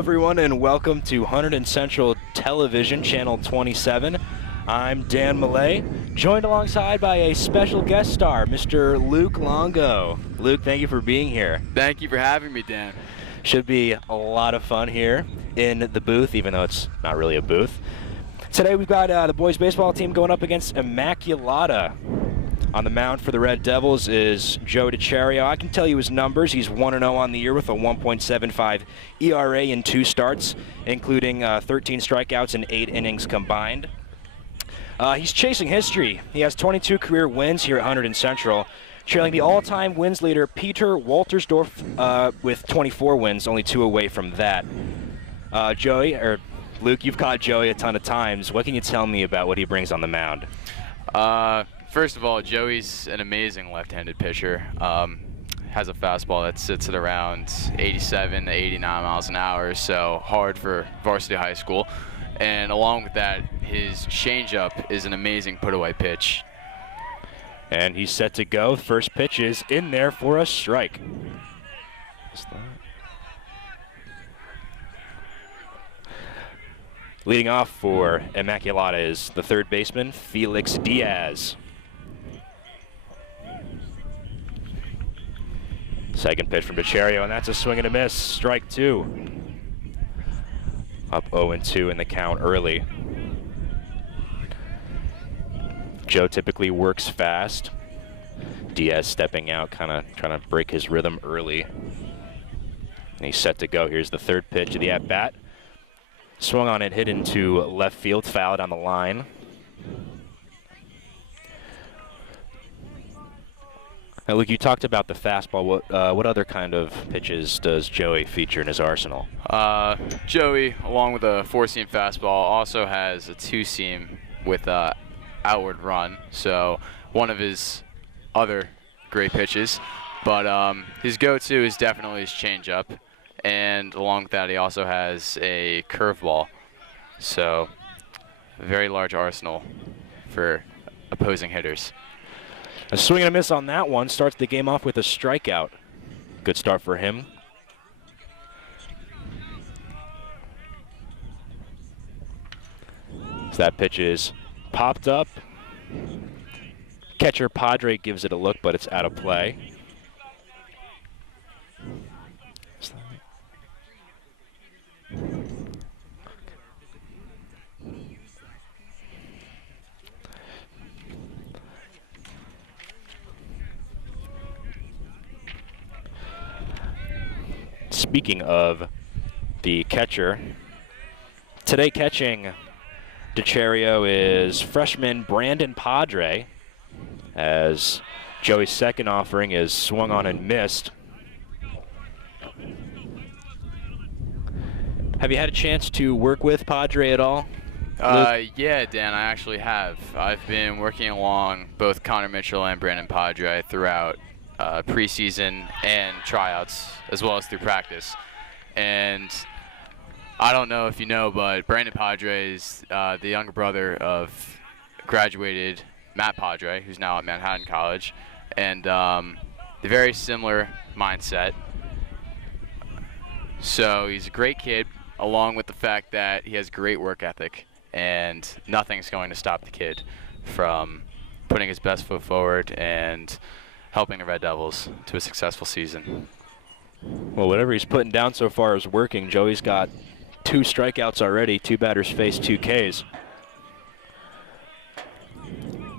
everyone, and welcome to Hunterdon Central Television, Channel 27. I'm Dan Millay, joined alongside by a special guest star, Mr. Luke Longo. Luke, thank you for being here. Thank you for having me, Dan. Should be a lot of fun here in the booth, even though it's not really a booth. Today we've got the boys baseball team going up against Immaculata. On the mound for the Red Devils is Joe DiCerio. I can tell you his numbers. He's 1-0 on the year with a 1.75 ERA in 2 starts, including 13 strikeouts and 8 innings combined. He's chasing history. He has 22 career wins here at Hunterdon Central, trailing the all-time wins leader Peter Waltersdorf with 24 wins, only 2 away from that. Luke, you've caught Joey a ton of times. What can you tell me about what he brings on the mound? First of all, Joey's an amazing left-handed pitcher. Has a fastball that sits at around 87 to 89 miles an hour, so hard for varsity high school. And along with that, his changeup is an amazing put-away pitch. And he's set to go. First pitch is in there for a strike. Leading off for Immaculata is the third baseman, Felix Diaz. Second pitch from DiCerio, and that's a swing and a miss. Strike 2. Up 0-2 in the count early. Joe typically works fast. Diaz stepping out, kind of trying to break his rhythm early. And he's set to go. Here's the third pitch of the at-bat. Swung on it, hit into left field, fouled on the line. Now, Luke, you talked about the fastball. What other kind of pitches does Joey feature in his arsenal? Joey, along with a 4-seam fastball, also has a 2-seam with outward run. So one of his other great pitches. But his go-to is definitely his changeup. And along with that, he also has a curveball. So a very large arsenal for opposing hitters. A swing and a miss on that one. Starts the game off with a strikeout. Good start for him. So that pitch is popped up. Catcher Padre gives it a look, but it's out of play. Speaking of the catcher, today catching DiCerio is freshman Brandon Padre, as Joey's second offering is swung on and missed. Have you had a chance to work with Padre at all? Yeah, Dan, I actually have. I've been working along both Connor Mitchell and Brandon Padre throughout preseason and tryouts, as well as through practice. And I don't know if you know, but Brandon Padre is the younger brother of graduated Matt Padre, who's now at Manhattan College, and they're very similar mindset. So he's a great kid, along with the fact that he has great work ethic, and nothing's going to stop the kid from putting his best foot forward and helping the Red Devils to a successful season. Well, whatever he's putting down so far is working. Joey's got 2 strikeouts already, 2 batters faced, 2 Ks.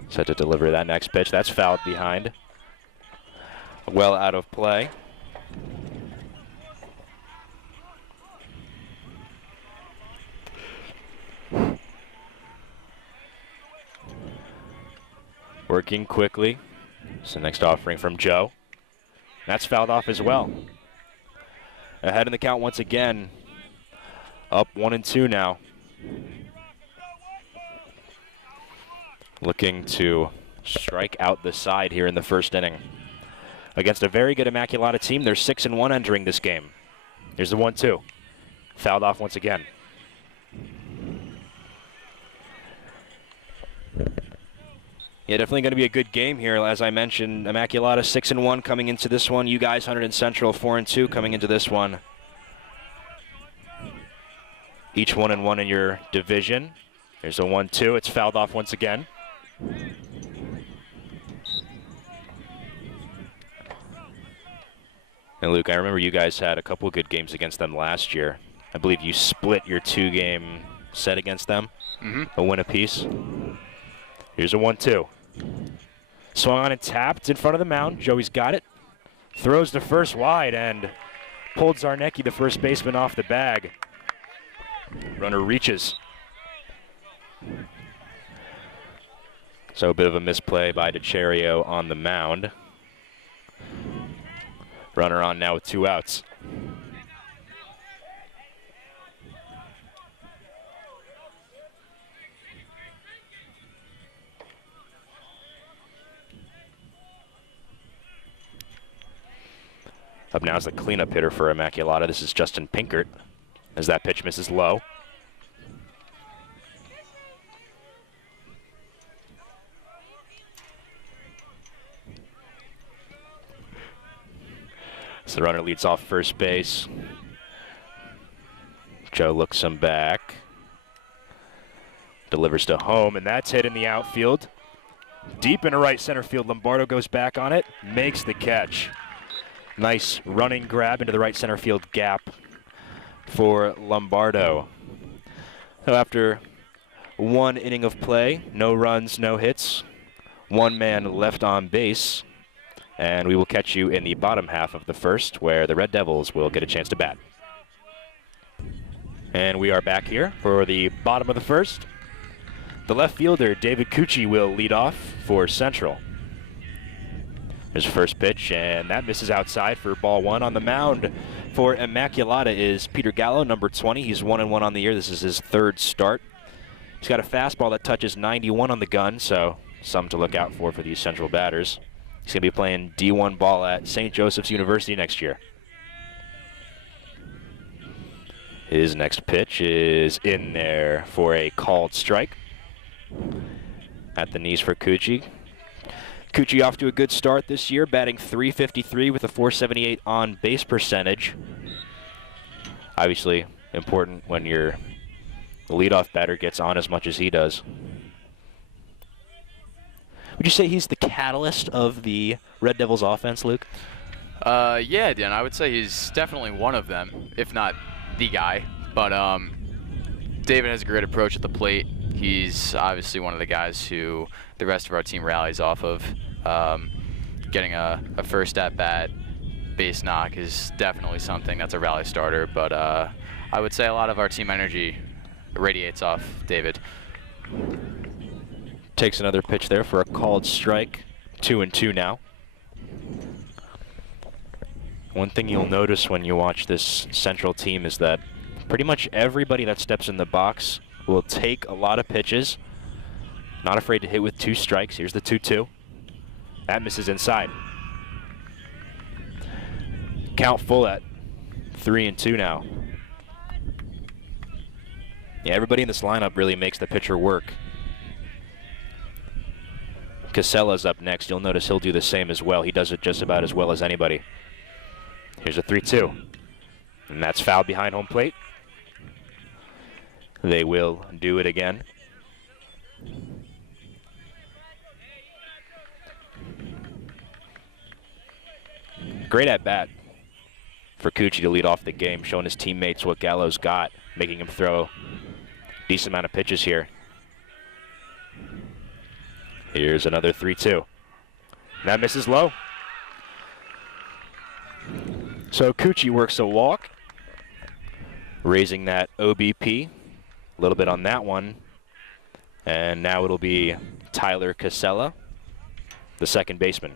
Set to deliver that next pitch. That's fouled behind. Well out of play. Working quickly. So next offering from Joe. That's fouled off as well. Ahead in the count once again. Up 1-2 now. Looking to strike out the side here in the first inning. Against a very good Immaculata team, they're 6-1 entering this game. Here's the 1-2. Fouled off once again. Yeah, definitely going to be a good game here. As I mentioned, Immaculata 6-1 coming into this one. You guys, Hunterdon Central 4-2 coming into this one. Each 1-1 in your division. There's a 1-2. It's fouled off once again. And Luke, I remember you guys had a couple of good games against them last year. I believe you split your 2-game set against them, a win apiece. Here's a 1-2. Swung on and tapped in front of the mound. Joey's got it. Throws the first wide and pulled Zarnecki, the first baseman, off the bag. Runner reaches. So a bit of a misplay by DeCherio on the mound. Runner on now with 2 outs. Up now is the cleanup hitter for Immaculata. This is Justin Pinkert, as that pitch misses low. So the runner leads off first base. Joe looks him back. Delivers to home, and that's hit in the outfield. Deep into right center field. Lombardo goes back on it, makes the catch. Nice running grab into the right center field gap for Lombardo. So after 1 inning of play, no runs, no hits, 1 man left on base, and we will catch you in the bottom half of the first, where the Red Devils will get a chance to bat. And we are back here for the bottom of the first. The left fielder, David Cucci, will lead off for Central. His first pitch, and that misses outside for ball 1. On the mound for Immaculata is Peter Gallo, number 20. He's 1-1 on the year. This is his 3rd start. He's got a fastball that touches 91 on the gun, so some to look out for these Central batters. He's going to be playing D1 ball at St. Joseph's University next year. His next pitch is in there for a called strike. At the knees for Cucci. Cucci off to a good start this year, batting .353 with a .478 on base percentage. Obviously important when your leadoff batter gets on as much as he does. Would you say he's the catalyst of the Red Devils offense, Luke? Yeah, Dan, I would say he's definitely one of them, if not the guy. But David has a great approach at the plate. He's obviously one of the guys who the rest of our team rallies off of. Getting a first at-bat base knock is definitely something that's a rally starter, but I would say a lot of our team energy radiates off David. Takes another pitch there for a called strike. 2-2 now. One thing you'll notice when you watch this Central team is that pretty much everybody that steps in the box will take a lot of pitches. Not afraid to hit with 2 strikes. Here's the 2-2. That misses inside. Count full at 3-2 now. Yeah, everybody in this lineup really makes the pitcher work. Casella's up next. You'll notice he'll do the same as well. He does it just about as well as anybody. Here's a 3-2. And that's fouled behind home plate. They will do it again. Great at bat for Cucci to lead off the game, showing his teammates what Gallo's got, making him throw a decent amount of pitches here. Here's another 3-2. That misses low. So Cucci works a walk, raising that OBP a little bit on that one. And now it'll be Tyler Casella, the second baseman.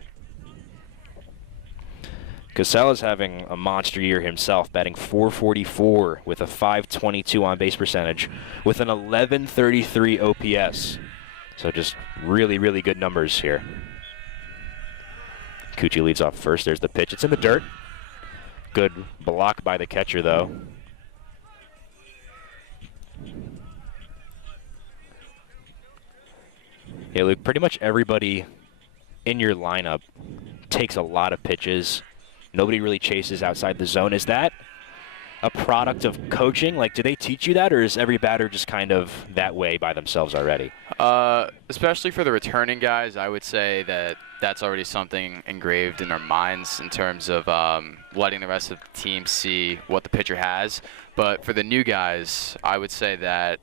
Casella's having a monster year himself, batting .444 with a .522 on base percentage with an .1133 OPS. So just really, really good numbers here. Cucci leads off first. There's the pitch. It's in the dirt. Good block by the catcher, though. Yeah, Luke, pretty much everybody in your lineup takes a lot of pitches. Nobody really chases outside the zone. Is that a product of coaching? Like, do they teach you that, or is every batter just kind of that way by themselves already? Especially for the returning guys, I would say that that's already something engraved in their minds in terms of letting the rest of the team see what the pitcher has. But for the new guys, I would say that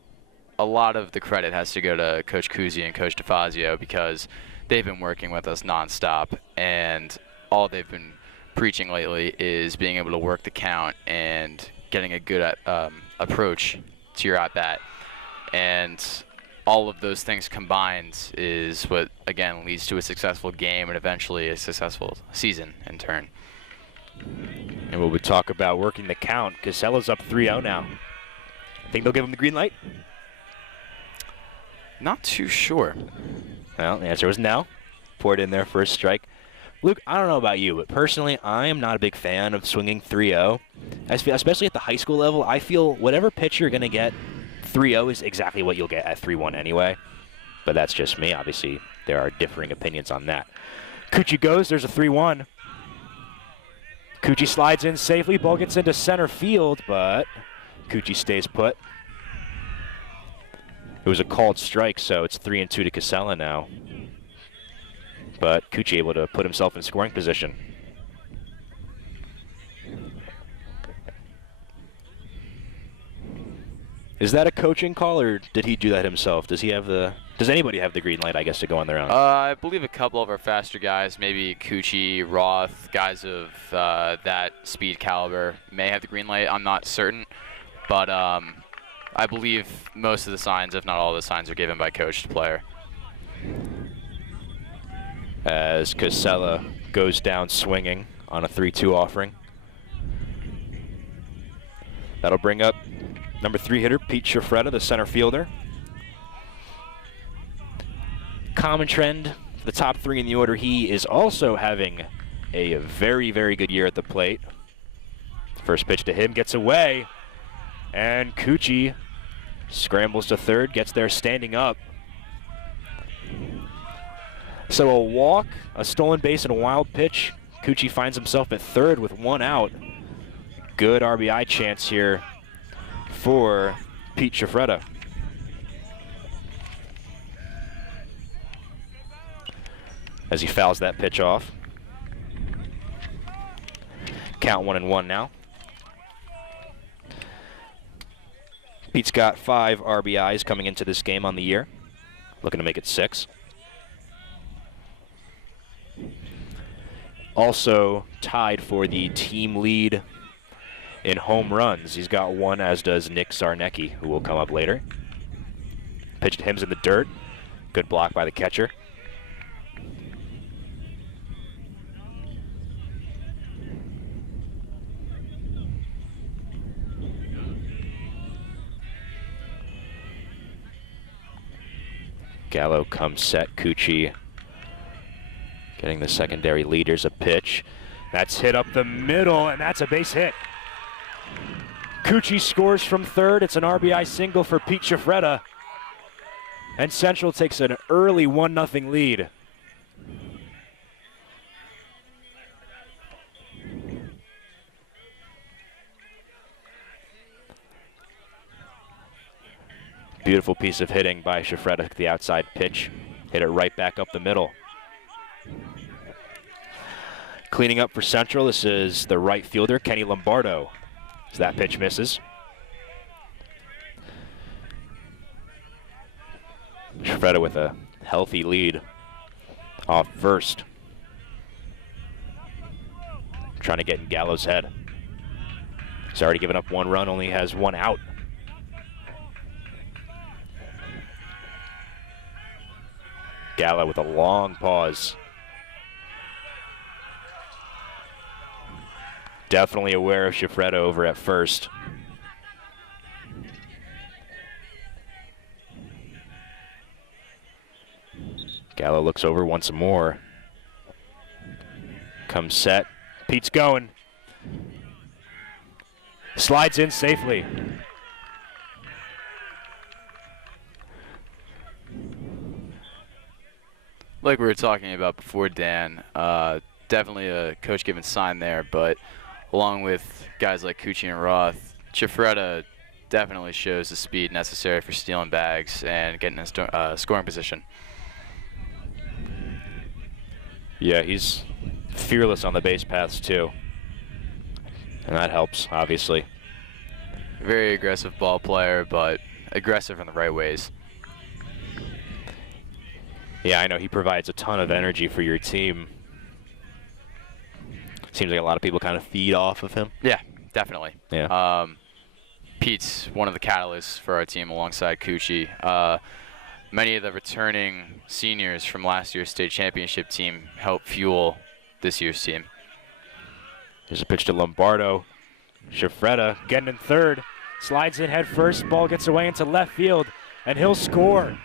a lot of the credit has to go to Coach Kuzi and Coach DeFazio because they've been working with us nonstop, and all they've been preaching lately is being able to work the count and getting a good approach to your at-bat. And all of those things combined is what, again, leads to a successful game and eventually a successful season in turn. And when we talk about working the count, Casella's up 3-0 now. Think they'll give him the green light? Not too sure. Well, the answer was no. Poured in there for a strike. Luke, I don't know about you, but personally, I am not a big fan of swinging 3-0. Especially at the high school level, I feel whatever pitch you're going to get, 3-0 is exactly what you'll get at 3-1 anyway. But that's just me. Obviously, there are differing opinions on that. Cucci goes. There's a 3-1. Cucci slides in safely. Ball gets into center field, but Cucci stays put. It was a called strike, so it's 3-2 to Casella now. But Cucci able to put himself in scoring position. Is that a coaching call, or did he do that himself? Does anybody have the green light, I guess, to go on their own? I believe a couple of our faster guys, maybe Cucci, Roth, guys of that speed caliber may have the green light. I'm not certain, but I believe most of the signs, if not all the signs, are given by coach to player. As Casella goes down swinging on a 3-2 offering. That'll bring up number 3 hitter, Pete Shifretta, the center fielder. Common trend for the top 3 in the order. He is also having a very, very good year at the plate. First pitch to him gets away, and Cucci scrambles to third, gets there standing up. So a walk, a stolen base, and a wild pitch. Cucci finds himself at third with 1 out. Good RBI chance here for Pete Shifretta. As he fouls that pitch off. Count 1-1 now. Pete's got 5 RBIs coming into this game on the year. Looking to make it 6. Also tied for the team lead in home runs. He's got 1, as does Nick Zarnecki, who will come up later. Pitch to him's in the dirt. Good block by the catcher. Gallo comes set. Cucci getting the secondary leaders a pitch. That's hit up the middle, and that's a base hit. Cucci scores from third. It's an RBI single for Pete Shifretta. And Central takes an early 1-0 lead. Beautiful piece of hitting by Shifretta, the outside pitch. Hit it right back up the middle. Cleaning up for Central, this is the right fielder, Kenny Lombardo. As that pitch misses. Shifretta with a healthy lead off first. Trying to get in Gallo's head. He's already given up 1 run, only has 1 out. Gallo with a long pause. Definitely aware of Shifretta over at first. Gallo looks over once more. Comes set. Pete's going. Slides in safely. Like we were talking about before, Dan, definitely a coach-given sign there, but along with guys like Cucci and Roth, Chifretta definitely shows the speed necessary for stealing bags and getting in scoring position. Yeah, he's fearless on the base paths too. And that helps, obviously. Very aggressive ball player, but aggressive in the right ways. Yeah, I know he provides a ton of energy for your team. Seems like a lot of people kind of feed off of him. Yeah, definitely. Yeah. Pete's one of the catalysts for our team alongside Cucci. Many of the returning seniors from last year's state championship team help fuel this year's team. Here's a pitch to Lombardo. Chifretta getting in third. Slides in head first. Ball gets away into left field, and he'll score.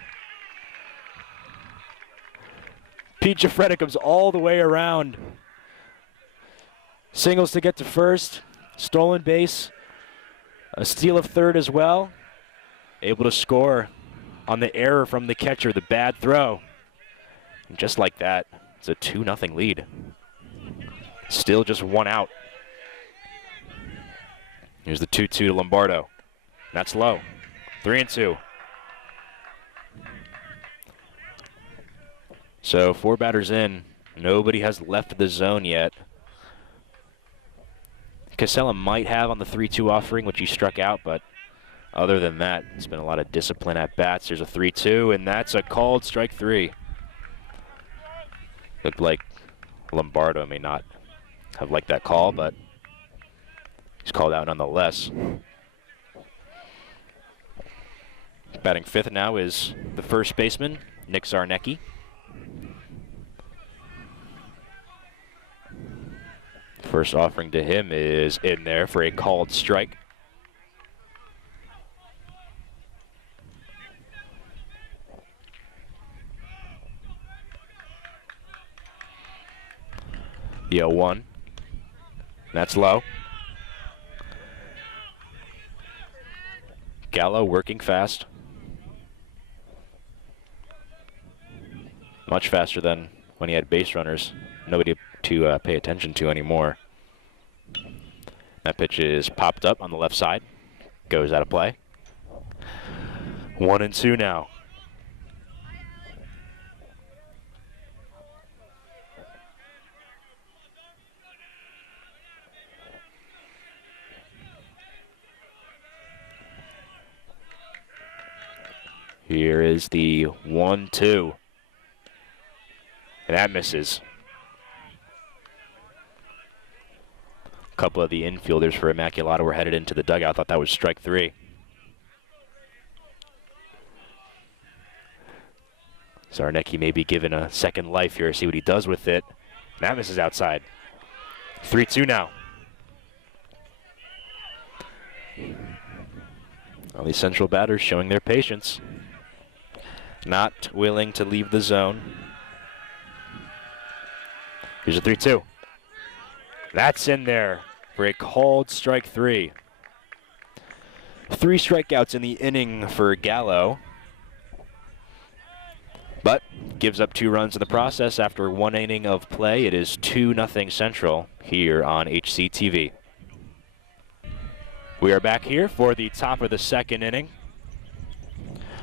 Pete Chifretta comes all the way around. Singles to get to first. Stolen base. A steal of third as well. Able to score on the error from the catcher, the bad throw. And just like that, it's a 2-0 lead. Still just one out. Here's the 2-2 to Lombardo. That's low. 3-2. So 4 batters in. Nobody has left the zone yet. Casella might have on the 3-2 offering, which he struck out, but other than that, it's been a lot of discipline at bats. There's a 3-2, and that's a called strike 3. Looked like Lombardo may not have liked that call, but he's called out nonetheless. Batting fifth now is the first baseman, Nick Zarnecki. First offering to him is in there for a called strike. The 0-1. That's low. Gallo working fast. Much faster than when he had base runners. Nobody to pay attention to anymore. That pitch is popped up on the left side. Goes out of play. 1-2 now. Here is the 1-2. And that misses. A couple of the infielders for Immaculata were headed into the dugout. Thought that was strike 3. Zarnecki may be given a second life here. See what he does with it. And that misses outside. 3-2 now. All these central batters showing their patience. Not willing to leave the zone. Here's a 3-2. That's in there for a called strike 3. 3 strikeouts in the inning for Gallo. But gives up 2 runs in the process after 1 inning of play. It is 2-0 Central here on HCTV. We are back here for the top of the second inning.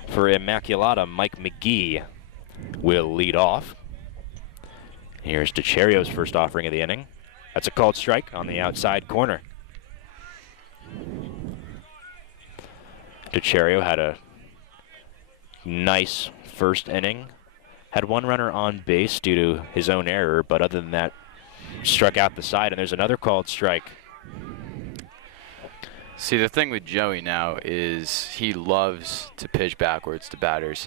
For Immaculata, Mike McGee will lead off. Here's DeCherio's first offering of the inning. That's a called strike on the outside corner. DeCherio had a nice first inning. Had 1 runner on base due to his own error, but other than that, struck out the side, and there's another called strike. See, the thing with Joey now is he loves to pitch backwards to batters.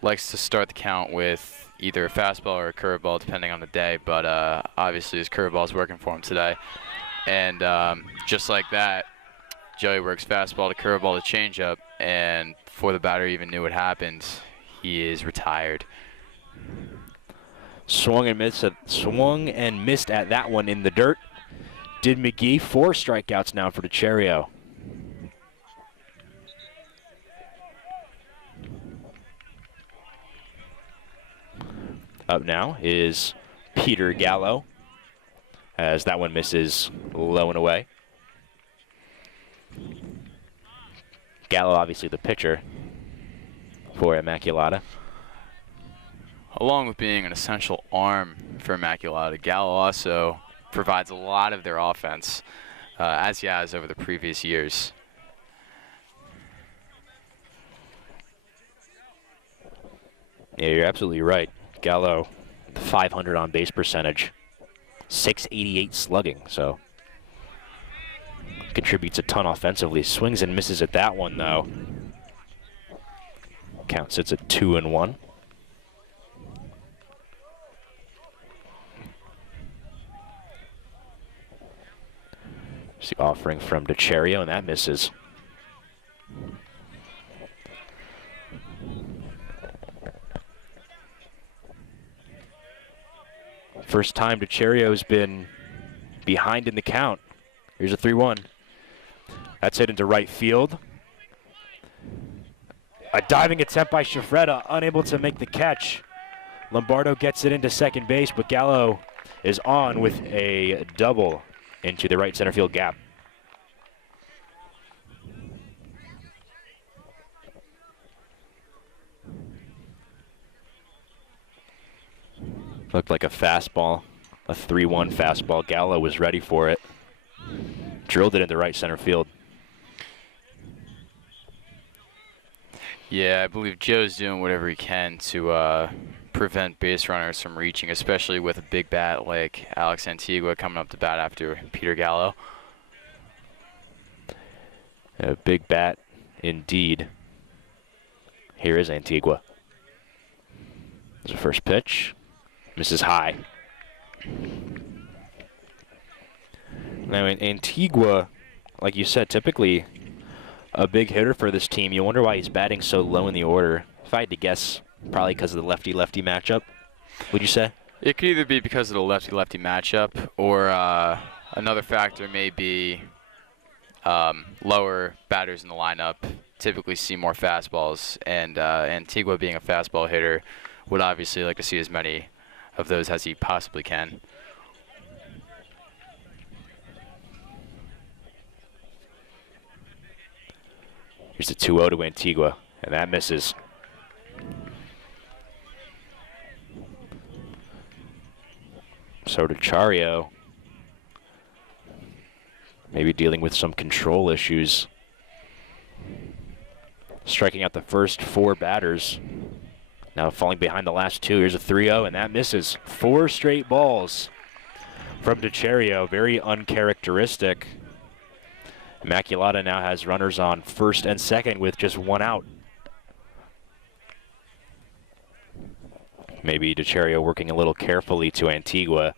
Likes to start the count with either a fastball or a curveball, depending on the day, but obviously his curveball is working for him today. And just like that, Joey works fastball to curveball to changeup, and before the batter even knew what happened, he is retired. Swung and missed at that one in the dirt. Did McGee. 4 strikeouts now for DeCherio. Up now is Peter Gallo, as that one misses low and away. Gallo, obviously the pitcher for Immaculata. Along with being an essential arm for Immaculata, Gallo also provides a lot of their offense, as he has over the previous years. Yeah, you're absolutely right. Gallo, 500 on base percentage, 688 slugging, so contributes a ton offensively. Swings and misses at that one, though. Count sits at 2-1. It's the offering from DeCherio, and that misses. First time DeCherio's been behind in the count. Here's a 3-1. That's hit into right field. A diving attempt by Shifreda, unable to make the catch. Lombardo gets it into second base, but Gallo is on with a double into the right center field gap. Looked like a fastball, a 3-1 fastball. Gallo was ready for it. Drilled it into right center field. Yeah, I believe Joe's doing whatever he can to prevent base runners from reaching, especially with a big bat like Alex Antigua coming up to bat after Peter Gallo. A big bat indeed. Here is Antigua. There's a first pitch. Misses high. Now, Antigua, like you said, typically a big hitter for this team. You wonder why he's batting so low in the order. If I had to guess, probably because of the lefty-lefty matchup, would you say? It could either be because of the lefty-lefty matchup, or another factor may be lower batters in the lineup typically see more fastballs, and Antigua, being a fastball hitter, would obviously like to see as many of those as he possibly can. Here's the 2-0 to Antigua, and that misses. So DeCherio, maybe dealing with some control issues. Striking out the first 4 batters. Now falling behind the last 2. Here's a 3-0, and that misses. 4 straight balls from DeCherio. Very uncharacteristic. Immaculata now has runners on first and second with just 1 out. Maybe DeCherio working a little carefully to Antigua.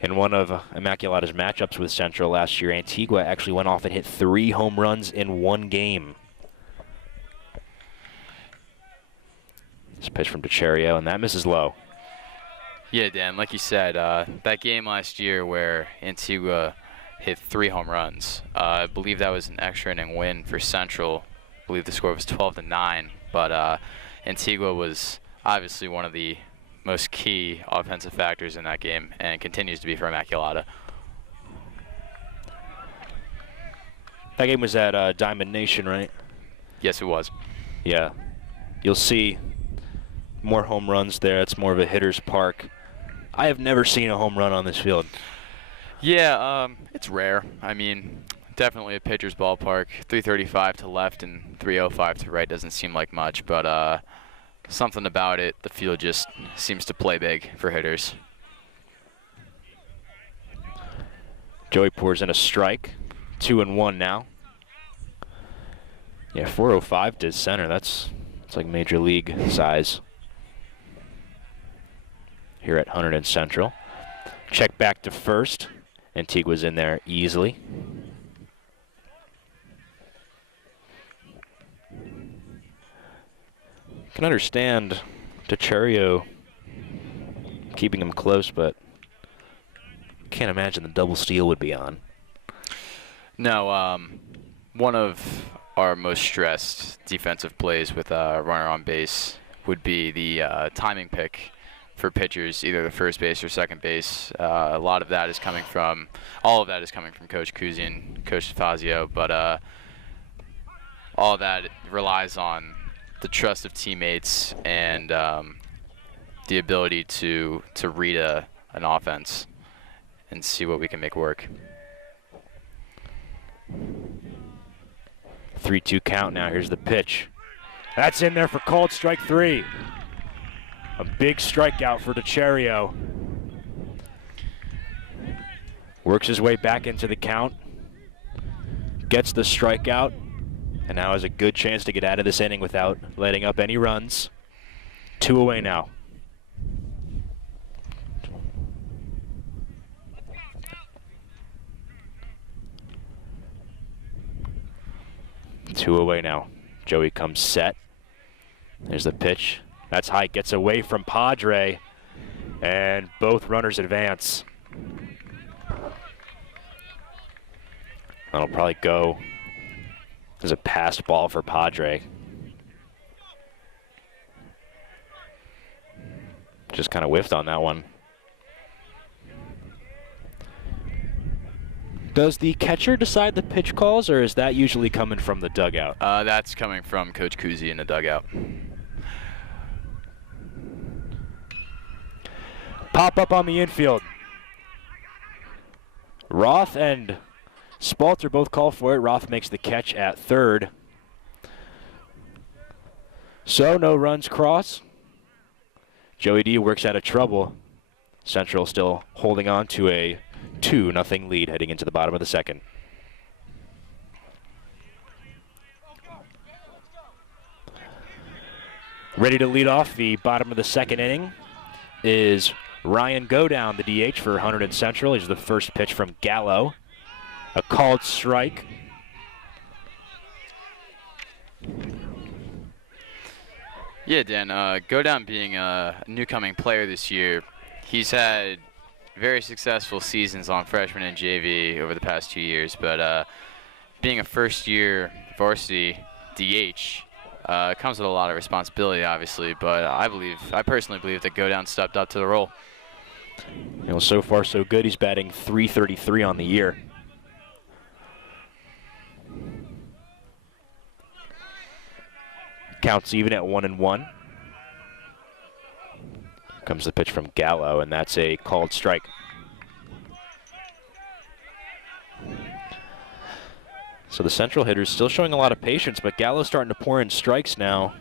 In one of Immaculata's matchups with Central last year, Antigua actually went off and hit 3 home runs in 1 game. This pitch from DeCherio, and that misses low. Yeah, Dan, like you said, that game last year where Antigua hit 3 home runs, I believe that was an extra inning win for Central. I believe the score was 12-9, but Antigua was obviously one of the most key offensive factors in that game and continues to be for Immaculata. That game was at Diamond Nation, right? Yes, it was. Yeah. You'll see more home runs there. It's more of a hitter's park. I have never seen a home run on this field. Yeah, it's rare. I mean, definitely a pitcher's ballpark. 335 to left and 305 to right doesn't seem like much, but something about it, the field just seems to play big for hitters. Joey pours in a strike. 2-1 now. Yeah, 405 to center. It's like major league size here at Hunterdon Central. Check back to first. Antigua's in there easily. Can understand DeCherio keeping him close, but can't imagine the double steal would be on. No, one of our most stressed defensive plays with a runner on base would be the timing pick for pitchers, either the first base or second base. A lot of that is coming from, all of that is coming from Coach Kuzian, Coach Fazio, but all that relies on the trust of teammates and the ability to read an offense and see what we can make work. 3-2 count now. Here's the pitch. That's in there for called strike 3. A big strikeout for DeCherio. Works his way back into the count. Gets the strikeout. And now has a good chance to get out of this inning without letting up any runs. 2 away now. Two away now. Joey comes set. There's the pitch. That's high. Gets away from Padre. And both runners advance. That'll probably go as a passed ball for Padre. Just kind of whiffed on that one. Does the catcher decide the pitch calls, or is that usually coming from the dugout? That's coming from Coach Kuzi in the dugout. Pop up on the infield. Roth and Spalter both call for it. Roth makes the catch at third. So no runs cross. Joey D works out of trouble. Central still holding on to a 2-0 lead heading into the bottom of the second. Ready to lead off the bottom of the second inning is Ryan Godown, the DH for Hunterdon Central. He's the first pitch from Gallo. A called strike. Yeah, Dan, Godown being a newcoming player this year, he's had very successful seasons on freshman and JV over the past 2 years, but being a first-year varsity DH comes with a lot of responsibility, obviously, but I personally believe that Godown stepped up to the role. You know, so far so good. He's batting .333 on the year. Counts even at 1-1. Comes the pitch from Gallo, and that's a called strike. So the Central hitter's still showing a lot of patience, but Gallo's starting to pour in strikes now,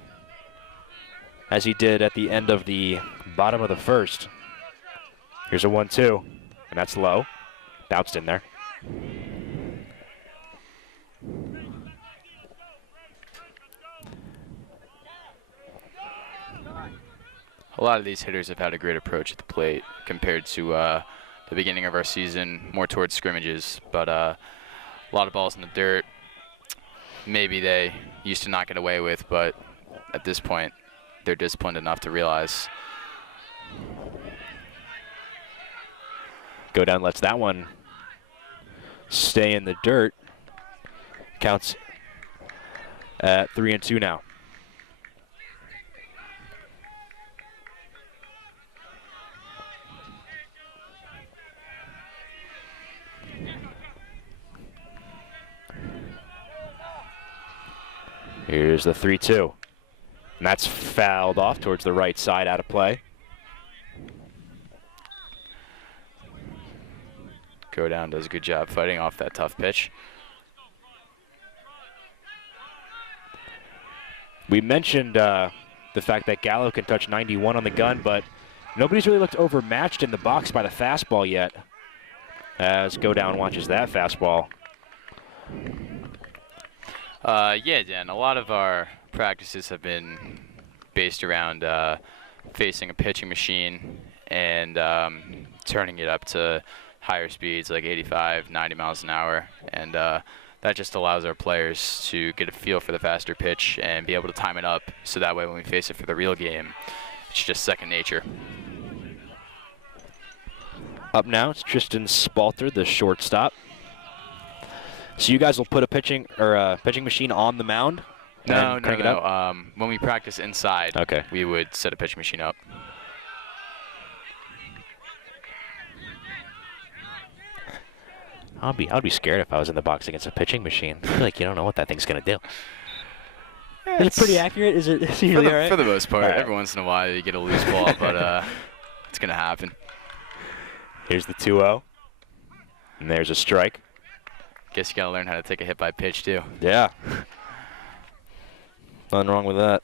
as he did at the end of the bottom of the first. Here's a 1-2, and that's low. Bounced in there. A lot of these hitters have had a great approach at the plate compared to the beginning of our season, more towards scrimmages, but a lot of balls in the dirt. Maybe they used to not get away with, but at this point, they're disciplined enough to realize. Godown lets that one stay in the dirt. Counts at 3-2 now. Here's the 3-2. And that's fouled off towards the right side, out of play. Godown does a good job fighting off that tough pitch. We mentioned the fact that Gallo can touch 91 on the gun, but nobody's really looked overmatched in the box by the fastball yet, as Godown watches that fastball. Yeah, Dan, a lot of our practices have been based around facing a pitching machine and turning it up to higher speeds like 85, 90 miles an hour, and that just allows our players to get a feel for the faster pitch and be able to time it up, so that way when we face it for the real game, it's just second nature. Up now, it's Tristan Spalter, the shortstop. So you guys will put a pitching machine on the mound? No. Up? When we practice inside, okay, we would set a pitching machine up. I'd be scared if I was in the box against a pitching machine. I feel like you don't know what that thing's gonna do. Is it pretty accurate? Is it usually all right? For the most part. All right. Every once in a while you get a loose ball, but it's going to happen. Here's the 2-0. And there's a strike. Guess you got to learn how to take a hit by pitch, too. Yeah. Nothing wrong with that.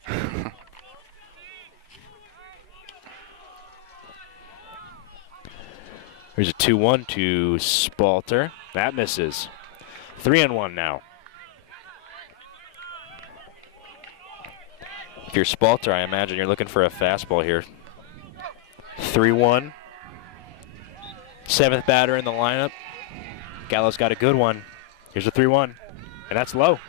Here's a 2-1 to Spalter. That misses. 3-1 now. If you're Spalter, I imagine you're looking for a fastball here. 3-1. Seventh batter in the lineup. Gallo's got a good one. Here's a 3-1, and that's low.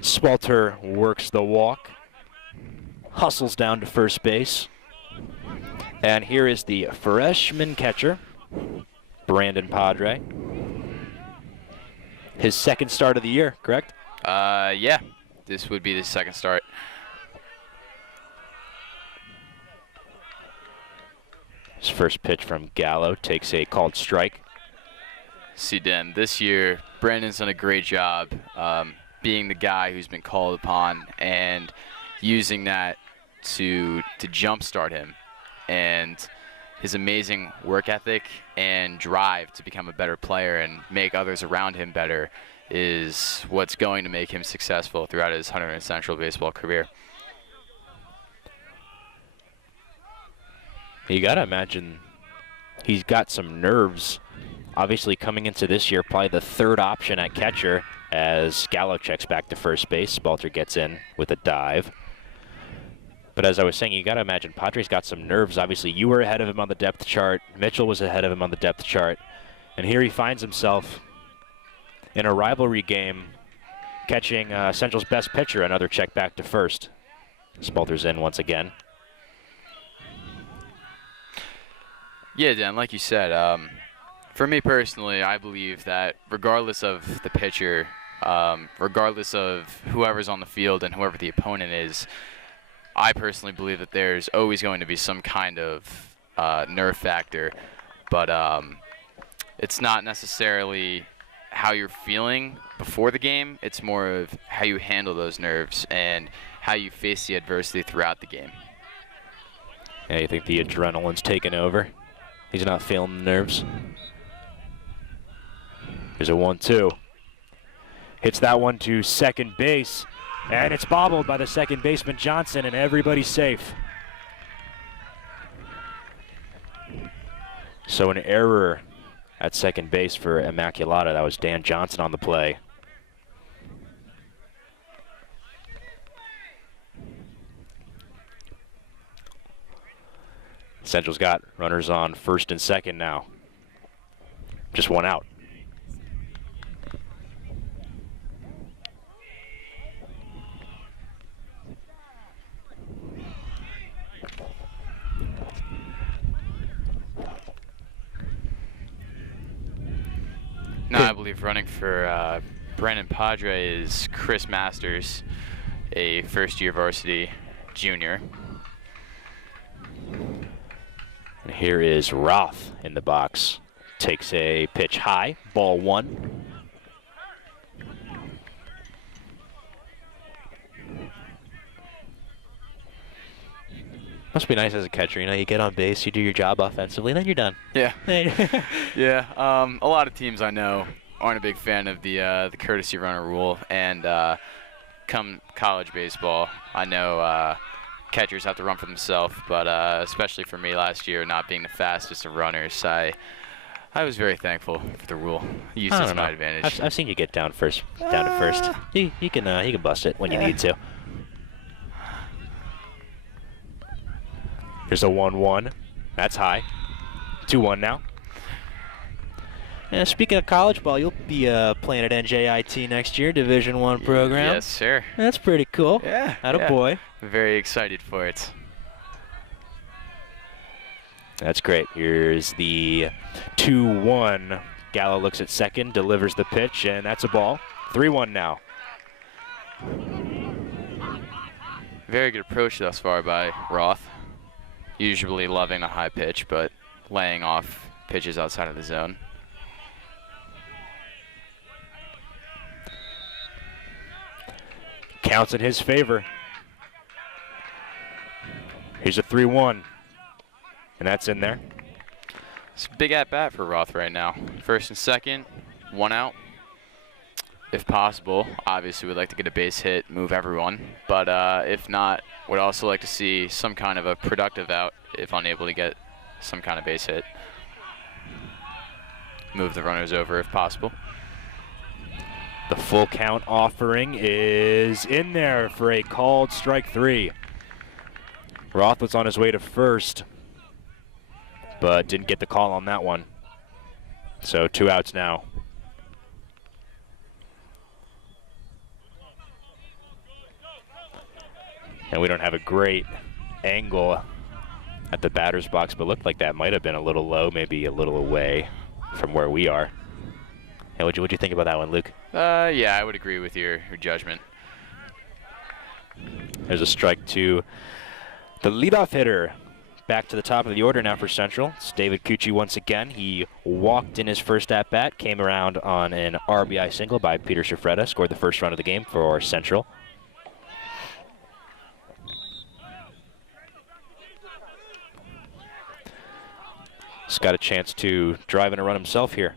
Spalter works the walk, hustles down to first base. And here is the freshman catcher, Brandon Padre. His second start of the year, correct? Yeah. This would be the second start. His first pitch from Gallo takes a called strike. See, Dan, this year, Brandon's done a great job being the guy who's been called upon and using that to jumpstart him. And his amazing work ethic and drive to become a better player and make others around him better is what's going to make him successful throughout his Hunterdon Central baseball career. You got to imagine he's got some nerves. Obviously, coming into this year, probably the third option at catcher as Gallo checks back to first base. Spalter gets in with a dive. But as I was saying, you got to imagine Padre's got some nerves. Obviously, you were ahead of him on the depth chart. Mitchell was ahead of him on the depth chart. And here he finds himself in a rivalry game catching Central's best pitcher, another check back to first. Spalter's in once again. Yeah, Dan, like you said, for me personally, I believe that regardless of the pitcher, regardless of whoever's on the field and whoever the opponent is, I personally believe that there's always going to be some kind of nerve factor, but it's not necessarily how you're feeling before the game. It's more of how you handle those nerves and how you face the adversity throughout the game. Yeah, you think the adrenaline's taken over? He's not feeling the nerves. There's a 1-2. Hits that one to second base, and it's bobbled by the second baseman Johnson, and everybody's safe. So an error at second base for Immaculata. That was Dan Johnson on the play. Central's got runners on first and second now. Just one out. No, I believe running for Brandon Padre is Chris Masters, a first-year varsity junior. And here is Roth in the box. Takes a pitch high, ball one. Must be nice as a catcher, you know, you get on base, you do your job offensively, then you're done. Yeah. Yeah. A lot of teams I know aren't a big fan of the courtesy runner rule, and come college baseball, I know catchers have to run for themselves, but especially for me last year, not being the fastest of runners, I was very thankful for the rule. Used it to my advantage. I've seen you get down to first. You can bust it when you need to. Here's a 1-1. That's high. 2-1 now. And speaking of college ball, you'll be playing at NJIT next year, Division I program. Yes, sir. That's pretty cool. Yeah. Attaboy. Very excited for it. That's great. Here's the 2-1. Gallo looks at second, delivers the pitch, and that's a ball. 3-1 now. Very good approach thus far by Roth. Usually loving a high pitch, but laying off pitches outside of the zone. counts in his favor. Here's a 3-1, and that's in there. It's a big at-bat for Roth right now. First and second, 1 out. If possible, obviously we'd like to get a base hit, move everyone. But if not, would also like to see some kind of a productive out if unable to get some kind of base hit. Move the runners over if possible. The full count offering is in there for a called strike 3. Roth was on his way to first, but didn't get the call on that one. So 2 outs now. And we don't have a great angle at the batter's box, but looked like that might have been a little low, maybe a little away from where we are. And what'd you think about that one, Luke? Yeah, I would agree with your judgment. There's a strike to the leadoff hitter. Back to the top of the order now for Central. It's David Cucci once again. He walked in his first at-bat, came around on an RBI single by Peter Shifreda, scored the first run of the game for Central. He's got a chance to drive in a run himself here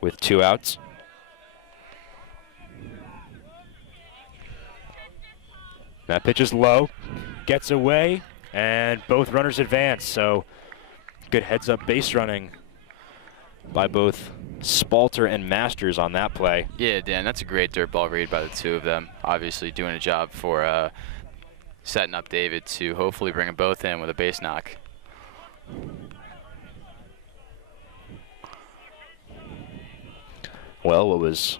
with 2 outs. That pitch is low, gets away, and both runners advance. So good heads-up base running by both Spalter and Masters on that play. Yeah, Dan, that's a great dirt ball read by the 2 of them. Obviously doing a job for setting up David to hopefully bring them both in with a base knock. Well, what was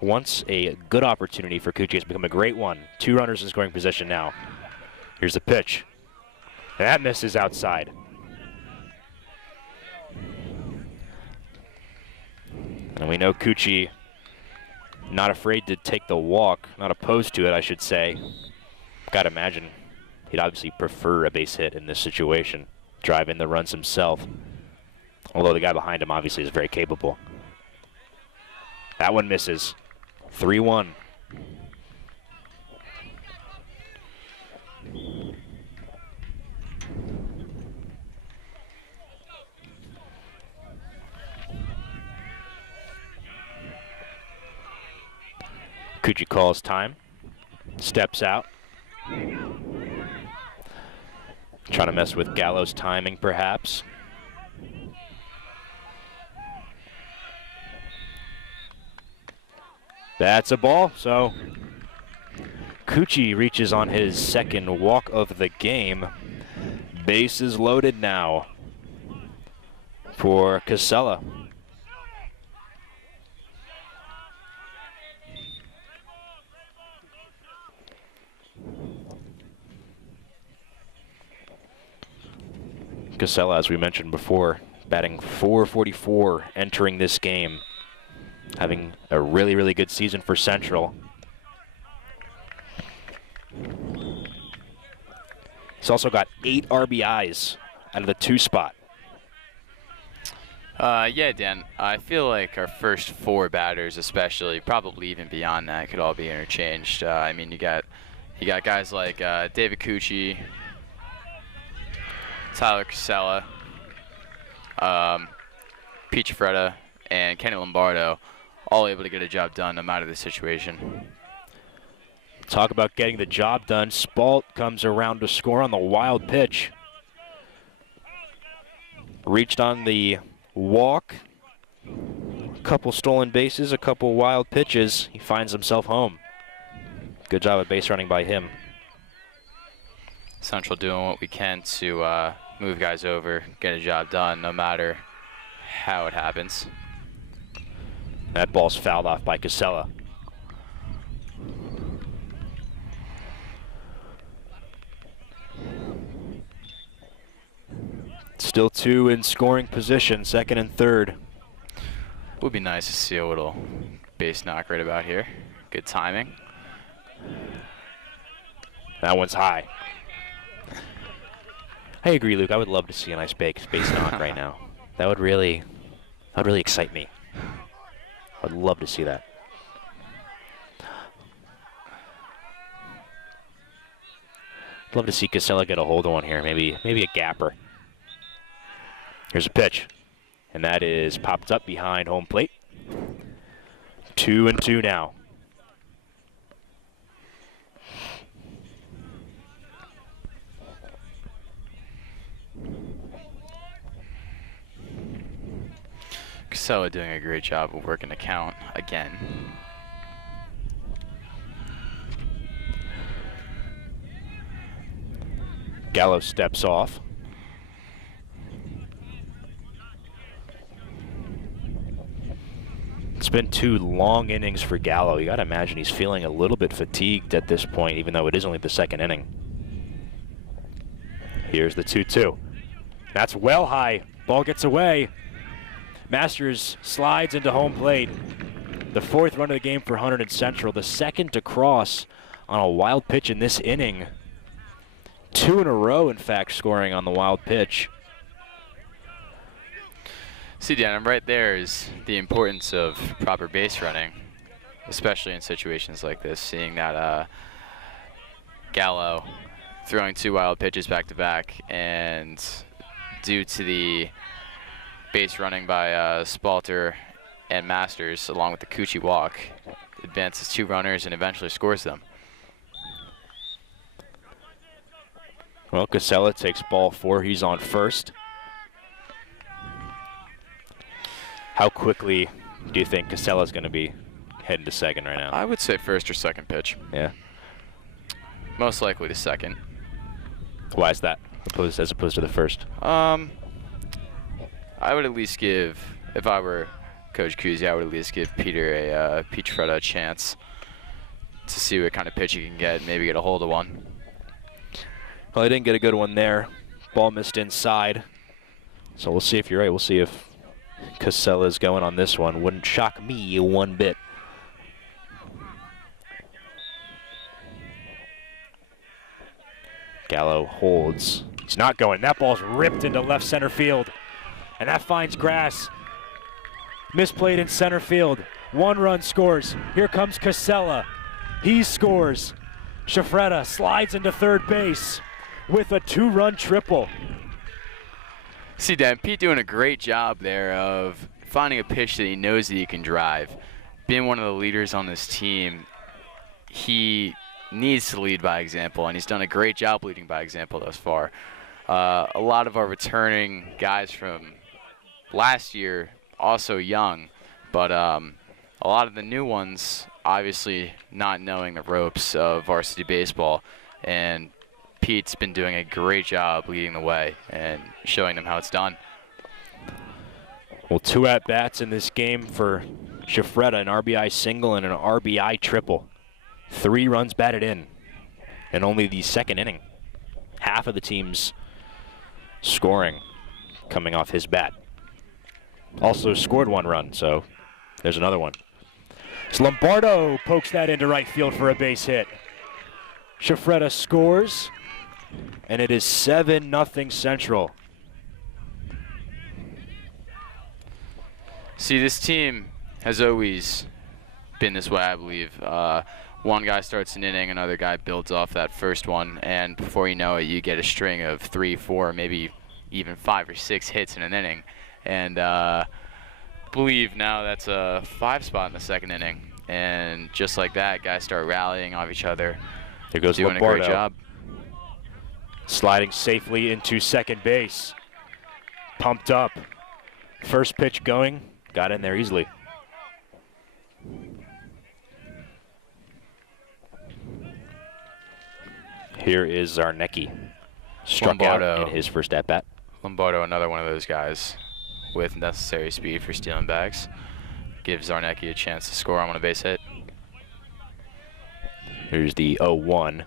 once a good opportunity for Cucci has become a great one. 2 runners in scoring position now. Here's the pitch. And that misses outside. And we know Cucci not afraid to take the walk, not opposed to it, I should say. Gotta imagine he'd obviously prefer a base hit in this situation. Drive in the runs himself. Although the guy behind him obviously is very capable. That one misses. 3-1. Cucci calls time, steps out. Trying to mess with Gallo's timing, perhaps. That's a ball, so Cucci reaches on his second walk of the game. Bases loaded now for Casella. Casella, as we mentioned before, batting .444 entering this game. Having a really, really good season for Central. He's also got 8 RBIs out of the 2 spot. Yeah, Dan, I feel like our first 4 batters especially, probably even beyond that, could all be interchanged. I mean, you got guys like David Cucci, Tyler Casella, Pete Freda, and Kenny Lombardo, all able to get a job done no matter the situation. Talk about getting the job done. Spalt comes around to score on the wild pitch. Reached on the walk. A couple stolen bases, a couple wild pitches. He finds himself home. Good job of base running by him. Central doing what we can to move guys over, get a job done, no matter how it happens. That ball's fouled off by Casella. Still 2 in scoring position, second and third. Would be nice to see a little base knock right about here. Good timing. That one's high. I agree, Luke. I would love to see a nice base knock right now. That would really excite me. I'd love to see that. Love to see Casella get a hold of one here, maybe a gapper. Here's a pitch, and that is popped up behind home plate. 2-2 now. Casella doing a great job of working the count again. Gallo steps off. It's been 2 long innings for Gallo. You got to imagine he's feeling a little bit fatigued at this point, even though it is only the 2nd inning. Here's the 2-2. That's well high. Ball gets away. Masters slides into home plate. The 4th run of the game for Hunterdon Central. The 2nd to cross on a wild pitch in this inning. 2 in a row, in fact, scoring on the wild pitch. See, Dan, right there is the importance of proper base running, especially in situations like this, seeing that Gallo throwing 2 wild pitches back-to-back, and due to the base running by Spalter and Masters, along with the Coochie walk, advances 2 runners and eventually scores them. Well, Casella takes ball 4. He's on first. How quickly do you think Casella's going to be heading to second right now? I would say first or second pitch. Yeah. Most likely to second. Why is that, as opposed to the first? I would at least give, if I were Coach Kuzi, I would at least give Peter Pietrafreda a chance to see what kind of pitch he can get, maybe get a hold of one. Well, he didn't get a good one there. Ball missed inside. So we'll see if you're right. We'll see if Casella's going on this one. Wouldn't shock me one bit. Gallo holds. He's not going. That ball's ripped into left center field. And that finds grass. Misplayed in center field. 1 run scores. Here comes Casella. He scores. Pietrafreda slides into third base with a 2-run triple. See, Dan, Pete doing a great job there of finding a pitch that he knows that he can drive. Being one of the leaders on this team, he needs to lead by example, and he's done a great job leading by example thus far. A lot of our returning guys from last year, also young, but a lot of the new ones obviously not knowing the ropes of varsity baseball, and Pete's been doing a great job leading the way and showing them how it's done. Well, 2 at-bats in this game for Pietrafreda, an RBI single and an RBI triple. 3 runs batted in only the 2nd inning. Half of the team's scoring coming off his bat. Also scored 1 run, so there's another one. So Lombardo pokes that into right field for a base hit. Pietrafreda scores, and it is 7-0 Central. See, this team has always been this way, I believe. One guy starts an inning, another guy builds off that first one, and before you know it, you get a string of 3, 4, maybe even 5 or 6 hits in an inning. And believe now that's a 5 spot in the 2nd inning. And just like that, guys start rallying off each other. There goes doing Lombardo. a great job. Sliding safely into second base. Pumped up. First pitch going. Got in there easily. Here is Zarnecki. Struck Lombardo. out in his first at-bat. Lombardo, another one of those guys with necessary speed for stealing bags. Gives Zarnecki a chance to score on a base hit. Here's the 0-1.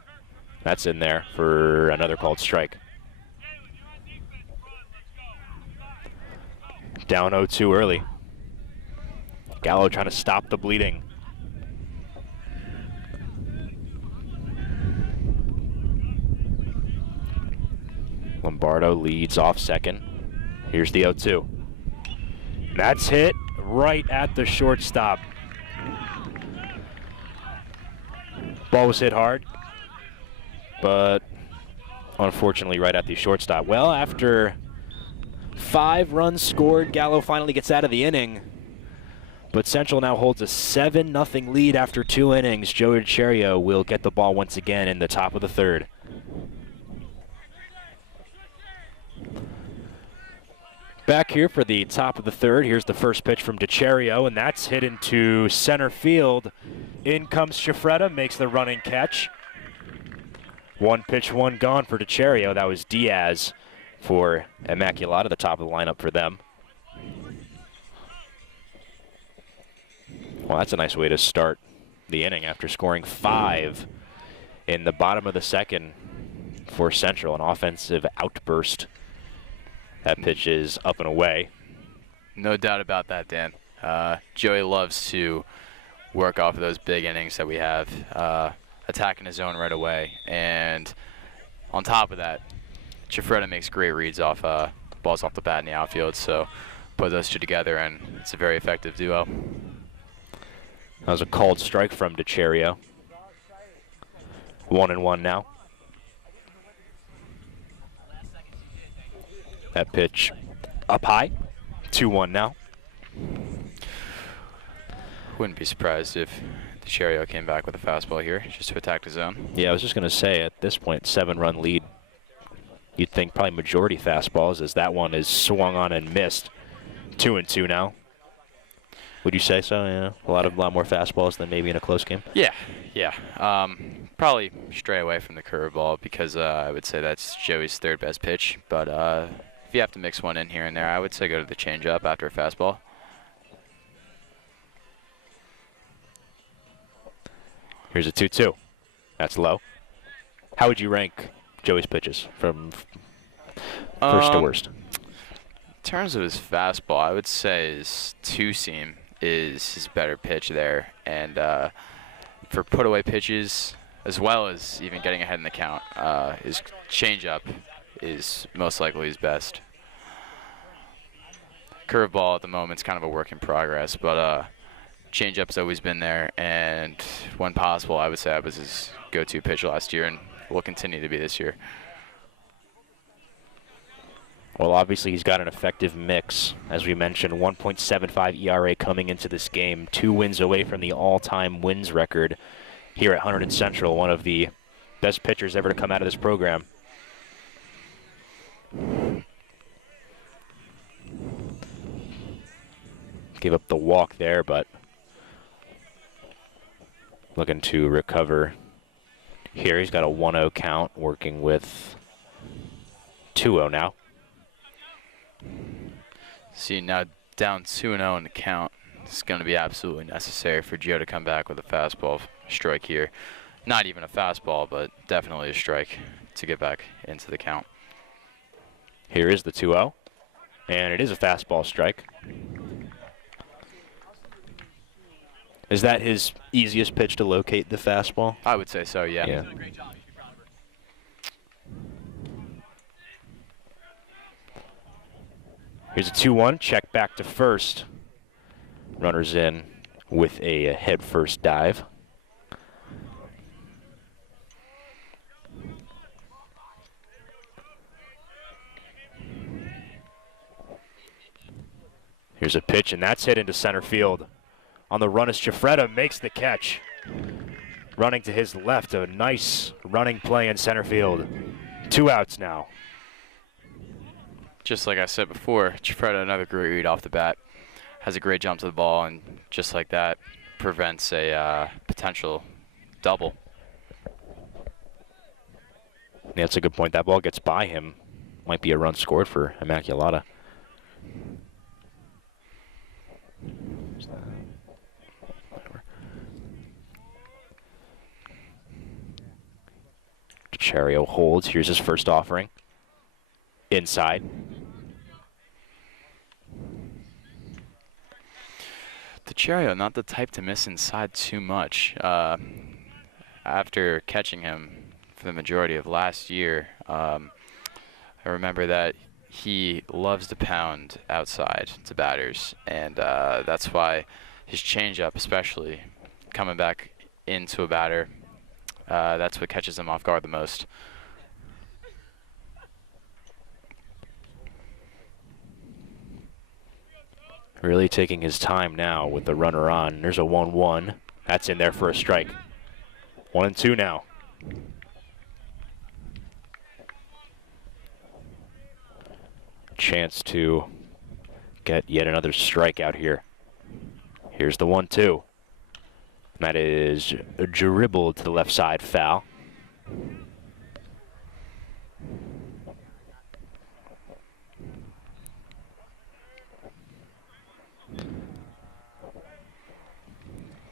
That's in there for another called strike. Down 0-2 early. Gallo trying to stop the bleeding. Lombardo leads off second. Here's the 0-2. That's hit right at the shortstop. Ball was hit hard, but unfortunately, right at the shortstop. Well, after 5 runs scored, Gallo finally gets out of the inning. But Central now holds a 7-0 lead after 2 innings. Joey DiCerio will get the ball once again in the top of the 3rd. Back here for the top of the 3rd. Here's the first pitch from DiCerio, and that's hit into center field. In comes Shifretta, makes the running catch. 1 pitch, 1 gone for DiCerio. That was Diaz for Immaculata, the top of the lineup for them. Well, that's a nice way to start the inning after scoring 5 in the bottom of the 2nd for Central. An offensive outburst. That pitch is up and away. No doubt about that, Dan. Joey loves to work off of those big innings that we have, attacking his zone right away. And on top of that, Chifreda makes great reads off balls off the bat in the outfield. So put those two together, and it's a very effective duo. That was a called strike from DiCerio. 1-1 now. That pitch up high. 2-1 now. Wouldn't be surprised if DiCerio came back with a fastball here just to attack the zone. Yeah, I was just going to say, at this point, 7-run lead. You'd think probably majority fastballs, as that one is swung on and missed. 2-2 now. Would you say so? Yeah, a lot more fastballs than maybe in a close game. Yeah. Probably stray away from the curveball because I would say that's Joey's 3rd best pitch. But if you have to mix one in here and there, I would say go to the changeup after a fastball. Here's a 2-2. That's low. How would you rank Joey's pitches from first to worst? In terms of his fastball, I would say his 2-seam is his better pitch there. And for put-away pitches, as well as even getting ahead in the count, his changeup is most likely his best. Curveball at the moment is kind of a work in progress, but changeup's always been there, and when possible, I would say that was his go-to pitch last year and will continue to be this year. Well, obviously he's got an effective mix. As we mentioned, 1.75 ERA coming into this game, 2 wins away from the all-time wins record here at Hunterdon Central, one of the best pitchers ever to come out of this program. Gave up the walk there, but looking to recover here. He's got a 1-0 count, working with 2-0 now. See, now down 2-0 in the count. It's going to be absolutely necessary for Gio to come back with a fastball strike here. Not even a fastball, but definitely a strike to get back into the count. Here is the 2-0, and it is a fastball strike. Is that his easiest pitch to locate the fastball? I would say so, yeah. Here's a 2-1, check back to first. Runners in with a head-first dive. Here's a pitch, and that's hit into center field. On the run is Chifretta, makes the catch. Running to his left, a nice running play in center field. 2 outs now. Just like I said before, Chifretta, another great read off the bat. Has a great jump to the ball, and just like that, prevents a potential double. Yeah, that's a good point. That ball gets by him. Might be a run scored for Immaculata. DiCerio holds. Here's his first offering. Inside. DiCerio, not the type to miss inside too much. After catching him for the majority of last year, I remember that he loves to pound outside to batters, and that's why his changeup, especially coming back into a batter, that's what catches him off guard the most. Really taking his time now with the runner on. There's a 1-1. That's in there for a strike. 1-2 now. Chance to get yet another strikeout here. Here's the 1-2. That is a dribble to the left side, foul.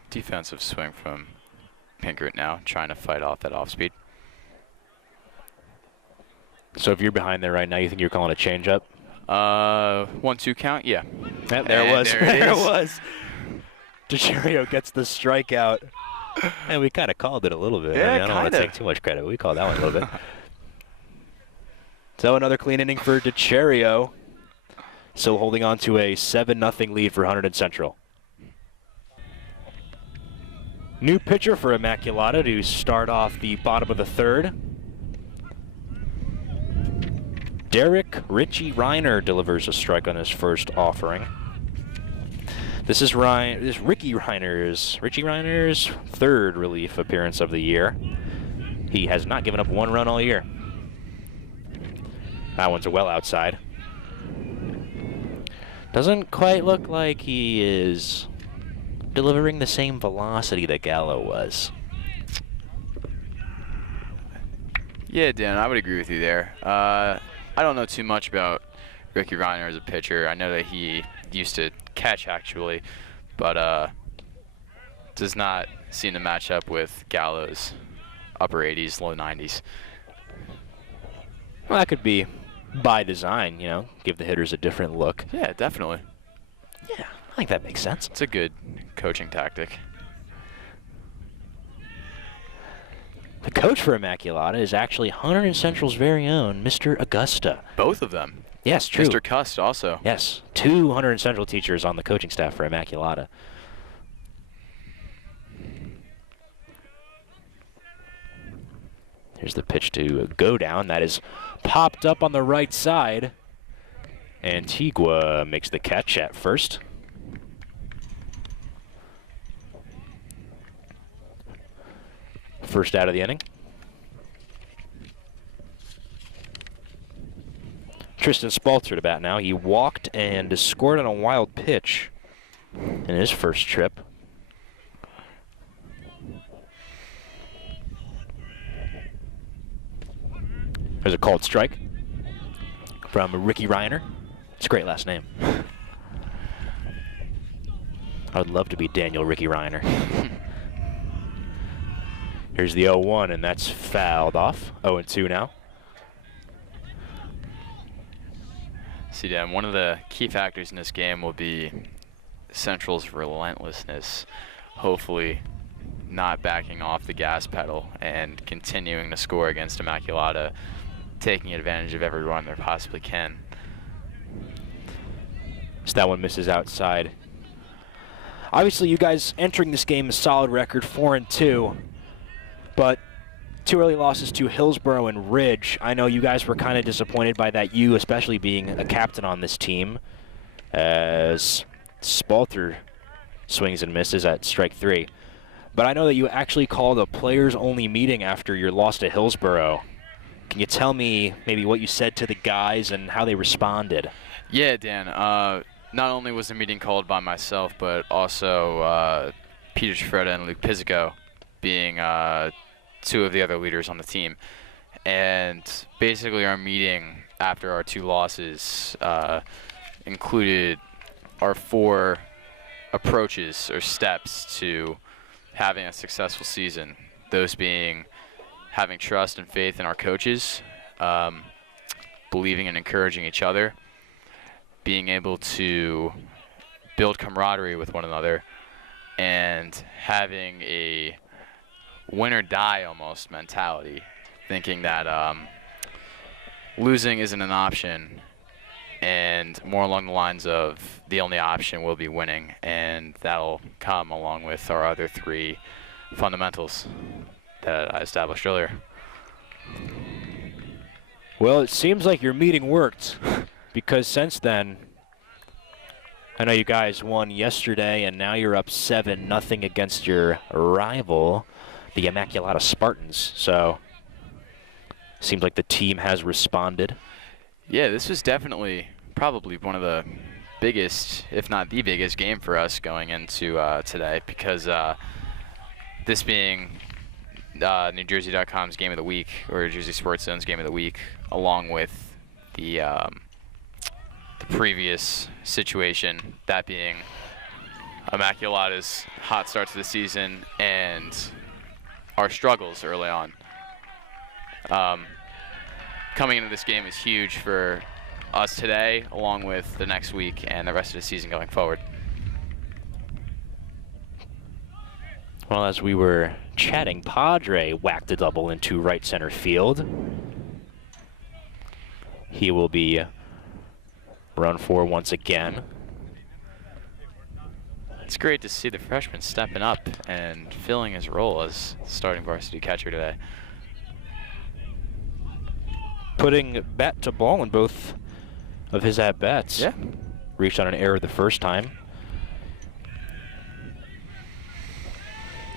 Defensive swing from Pinkert now, trying to fight off that off speed. So if you're behind there right now, you think you're calling a changeup? 1-2 count, yeah. Yep, there it was. There it There it is. was. DeCherio gets the strikeout. And we kind of called it a little bit. Yeah, I don't want to kinda. take too much credit. We called that one a little bit. So another clean inning for DeCherio. Still holding on to a 7-0 lead for Hunterdon Central. New pitcher for Immaculata to start off the bottom of the third. Derek Richie Reiner delivers a strike on his first offering. This is Richie Reiner's third relief appearance of the year. He has not given up one run all year. That one's well outside. Doesn't quite look like he is delivering the same velocity that Gallo was. Yeah, Dan, I would agree with you there. I don't know too much about Ricky Reiner as a pitcher. I know that he used to catch, actually, but does not seem to match up with Gallo's upper 80s, low 90s. Well, that could be by design, you know, give the hitters a different look. Yeah, definitely. Yeah, I think that makes sense. It's a good coaching tactic. The coach for Immaculata is actually Hunterdon Central's very own Mr. Augusta. Both of them. Yes, true. Mr. Cust also. Yes, 2 Hunterdon Central teachers on the coaching staff for Immaculata. Here's the pitch to go down. That is popped up on the right side. Antigua makes the catch at first. First out of the inning. Tristan Spalter to bat now. He walked and scored on a wild pitch in his first trip. There's a called strike from Ricky Reiner. It's a great last name. I would love to be Daniel Ricky Reiner. Here's the 0-1, and that's fouled off. 0-2 now. See, Dan, one of the key factors in this game will be Central's relentlessness, hopefully not backing off the gas pedal and continuing to score against Immaculata, taking advantage of every run they possibly can. So that one misses outside. Obviously, you guys entering this game a solid record, 4-2, but 2 early losses to Hillsborough and Ridge. I know you guys were kind of disappointed by that, you especially being a captain on this team, as Spalter swings and misses at strike 3. But I know that you actually called a players-only meeting after your loss to Hillsborough. Can you tell me maybe what you said to the guys and how they responded? Yeah, Dan. Not only was the meeting called by myself, but also Peter Schroeder and Luke Pizzico being 2 of the other leaders on the team. And basically our meeting after our 2 losses included our 4 approaches or steps to having a successful season. Those being having trust and faith in our coaches, believing and encouraging each other, being able to build camaraderie with one another, and having a win or die almost mentality, thinking that losing isn't an option, and more along the lines of the only option will be winning, and that'll come along with our other 3 fundamentals that I established earlier. Well, it seems like your meeting worked, because since then, I know you guys won yesterday, and now you're up 7-0 against your rival, the Immaculata Spartans. So, seems like the team has responded. Yeah, this was definitely probably one of the biggest, if not the biggest, game for us going into today, because this being NewJersey.com's game of the week, or Jersey Sports Zone's game of the week, along with the previous situation, that being Immaculata's hot start to the season and our struggles early on. Coming into this game is huge for us today, along with the next week and the rest of the season going forward. Well, as we were chatting, Padre whacked a double into right center field. He will be run for once again. It's great to see the freshman stepping up and filling his role as starting varsity catcher today. Putting bat to ball in both of his at-bats. Yeah. Reached on an error the first time.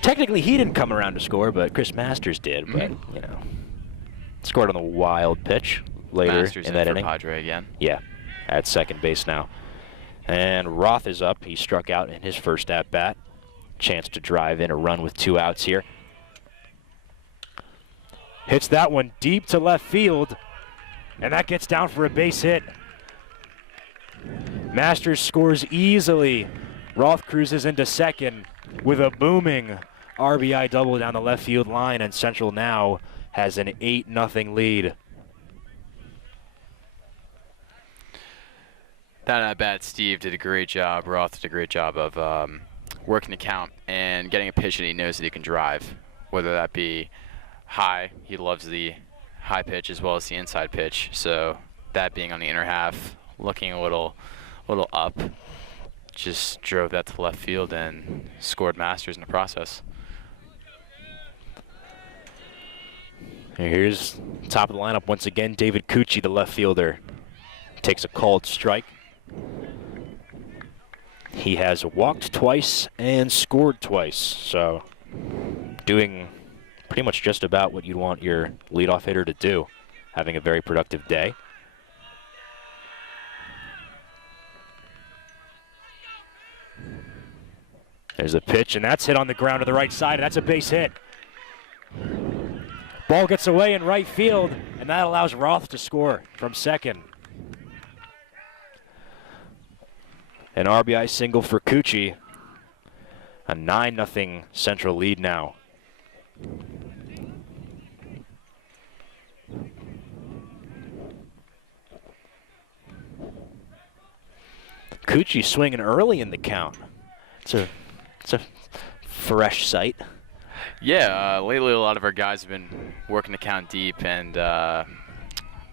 Technically, he didn't come around to score, but Chris Masters did. But, you know, scored on the wild pitch later Masters in that inning. Padre again. Yeah, at second base now. And Roth is up. He struck out in his first at-bat. Chance to drive in a run with 2 outs here. Hits that one deep to left field, and that gets down for a base hit. Masters scores easily. Roth cruises into second with a booming RBI double down the left field line, and Central now has an 8-0 lead. That at-bat, Steve did a great job. Roth did a great job of working the count and getting a pitch that he knows that he can drive, whether that be high. He loves the high pitch as well as the inside pitch. So that being on the inner half, looking a little up, just drove that to left field and scored Masters in the process. And here's top of the lineup once again. David Cucci, the left fielder, takes a called strike. He has walked twice and scored twice, so doing pretty much just about what you'd want your leadoff hitter to do, having a very productive day. There's a pitch, and that's hit on the ground to the right side. That's a base hit. Ball gets away in right field, and that allows Roth to score from second. An RBI single for Cucci. A 9-0 Central lead now. Cucci swinging early in the count. It's a fresh sight. Yeah, lately a lot of our guys have been working the count deep and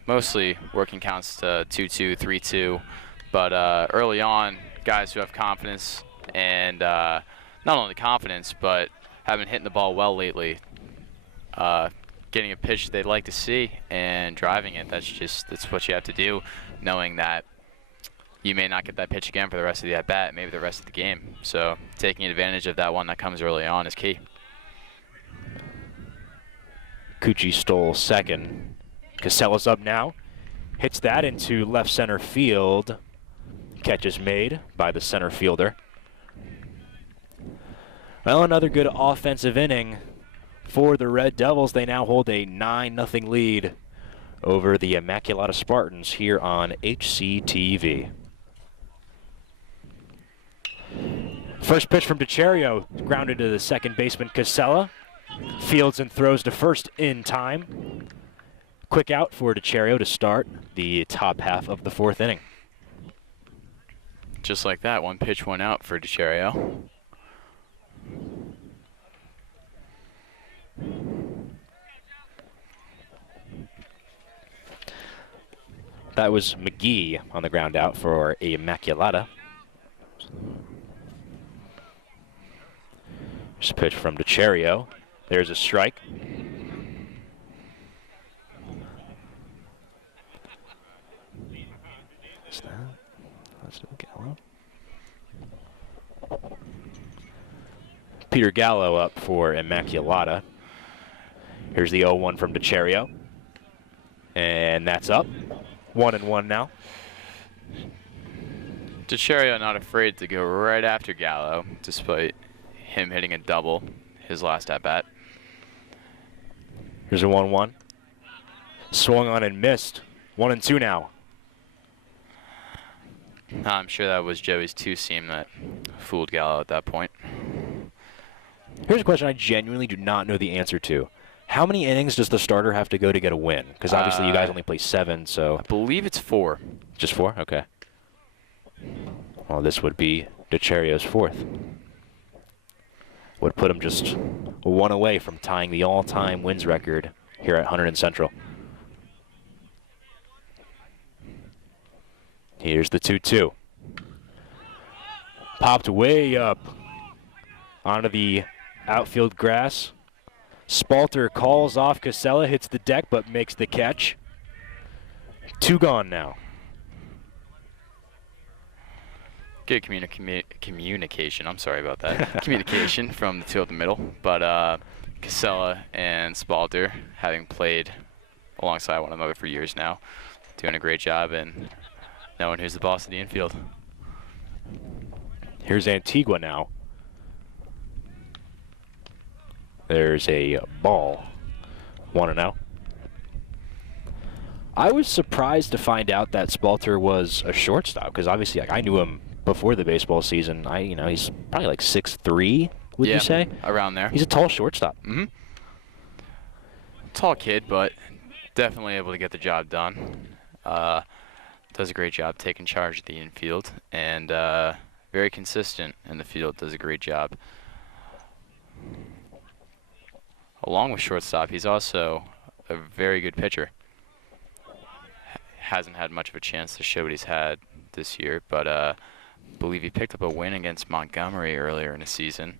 mostly working counts to 2-2, 3-2. But early on, guys who have confidence and not only confidence, but have been hitting the ball well lately, getting a pitch they'd like to see and driving it. That's what you have to do, knowing that you may not get that pitch again for the rest of the at-bat, maybe the rest of the game. So taking advantage of that one that comes early on is key. Cucci stole second. Casella's up now. Hits that into left center field. Catch is made by the center fielder. Well, another good offensive inning for the Red Devils. They now hold a 9-0 lead over the Immaculata Spartans here on HCTV. First pitch from DeCherio, grounded to the second baseman Casella. Fields and throws to first in time. Quick out for DeCherio to start the top half of the fourth inning. Just like that, one pitch, one out for DeCherio. That was McGee on the ground out for Immaculata. There's a pitch from DeCherio. There's a strike. What's that? That's no Gallo. Peter Gallo up for Immaculata. Here's the 0-1 from DeCherio. And that's up. 1-1 now. DeCherio not afraid to go right after Gallo, despite him hitting a double his last at-bat. Here's a 1-1. Swung on and missed. 1-2 now. I'm sure that was Joey's two-seam that fooled Gallo at that point. Here's a question I genuinely do not know the answer to. How many innings does the starter have to go to get a win? Because obviously you guys only play 7, so... I believe it's 4. Just 4? Okay. Well, this would be DeCherio's 4th. Would put him just 1 away from tying the all-time wins record here at Hunterdon Central. Here's the 2-2. Popped way up onto the outfield grass. Spalter calls off Casella, hits the deck, but makes the catch. 2 gone now. Good communication. I'm sorry about that. Communication from the two up the middle. But Casella and Spalter, having played alongside one another for years now, doing a great job and knowing who's the boss of the infield. Here's Antigua now. There's a ball. 1-0. I was surprised to find out that Spalter was a shortstop because obviously, like, I knew him before the baseball season. He's probably like 6'3", would you say? Around there. He's a tall shortstop. Mm-hmm. Tall kid, but definitely able to get the job done. Does a great job taking charge of the infield, and very consistent in the field. Does a great job. Along with shortstop, he's also a very good pitcher. Hasn't had much of a chance to show what he's had this year, but I believe he picked up a win against Montgomery earlier in the season.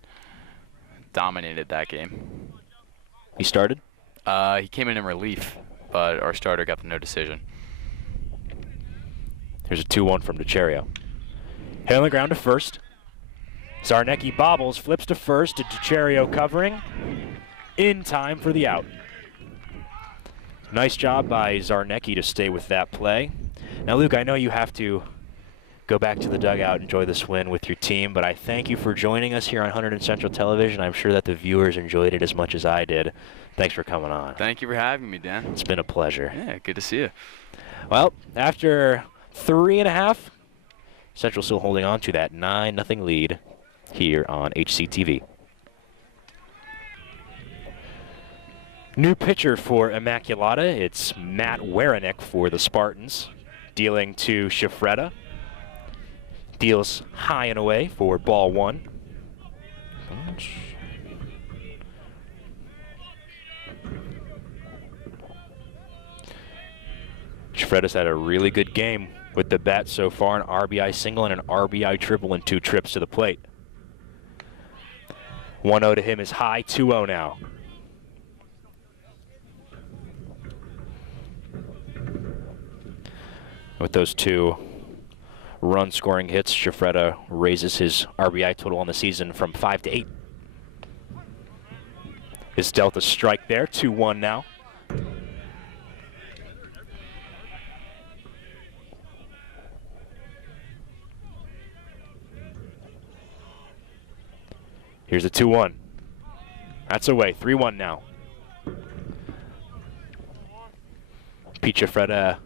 Dominated that game. He started? He came in relief, but our starter got the no decision. Here's a 2-1 from DeCherio. Hit on the ground to first. Zarnecki bobbles, flips to first, to DeCherio covering. In time for the out. Nice job by Zarnecki to stay with that play. Now, Luke, I know you have to go back to the dugout, enjoy this win with your team, but I thank you for joining us here on Hunterdon Central Television. I'm sure that the viewers enjoyed it as much as I did. Thanks for coming on. Thank you for having me, Dan. It's been a pleasure. Yeah, good to see you. Well, after 3.5, Central still holding on to that 9-0 lead here on HCTV. New pitcher for Immaculata. It's Matt Werenick for the Spartans. Dealing to Shifreda. Deals high and away for ball 1. Shifreda's had a really good game with the bat so far. An RBI single and an RBI triple in 2 trips to the plate. 1-0 to him is high. 2-0 now. With those 2 run-scoring hits, Shifreda raises his RBI total on the season from 5 to 8. Is dealt a strike there, 2-1 now. Here's a 2-1. That's away, 3-1 now. Pete Shifreda,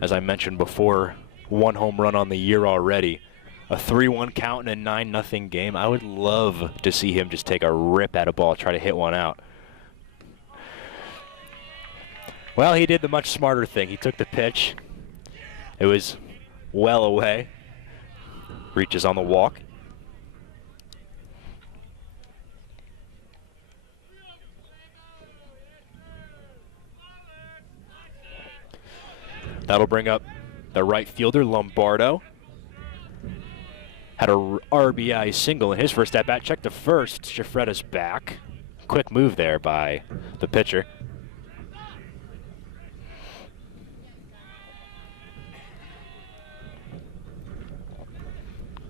as I mentioned before, 1 home run on the year already. A 3-1 count in a 9-0 game. I would love to see him just take a rip at a ball, try to hit one out. Well, he did the much smarter thing. He took the pitch. It was well away. Reaches on the walk. That'll bring up the right fielder, Lombardo. Had a RBI single in his first at-bat. Check to first. Shifreda's back. Quick move there by the pitcher.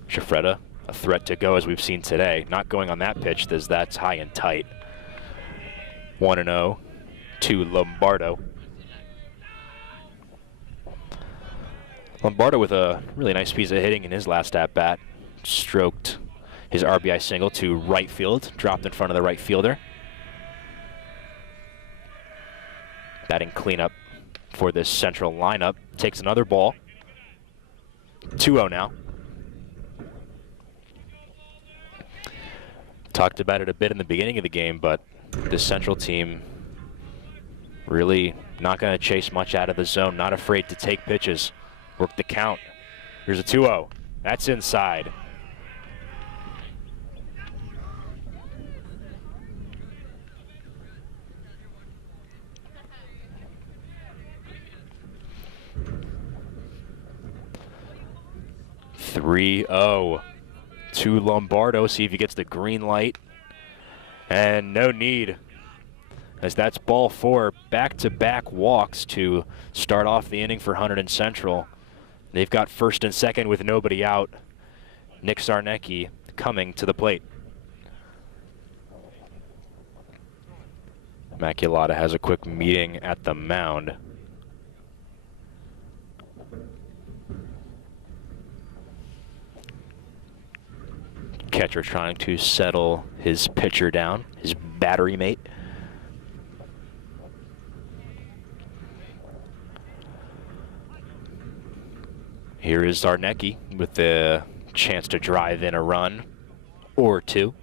Shifreda a threat to go as we've seen today. Not going on that pitch, as that's high and tight. 1-0 to Lombardo. Lombardo with a really nice piece of hitting in his last at-bat. Stroked his RBI single to right field, dropped in front of the right fielder. Batting cleanup for this Central lineup. Takes another ball. 2-0 now. Talked about it a bit in the beginning of the game, but this Central team really not going to chase much out of the zone. Not afraid to take pitches. Work the count. Here's a 2-0. That's inside. (3-0) to Lombardo. See if he gets the green light. And no need, as that's ball 4. Back-to-back walks to start off the inning for Hunterdon Central. They've got first and second with nobody out. Nick Zarnecki coming to the plate. Immaculata has a quick meeting at the mound. Catcher trying to settle his pitcher down, his battery mate. Here is Zarnecki with the chance to drive in a run or 2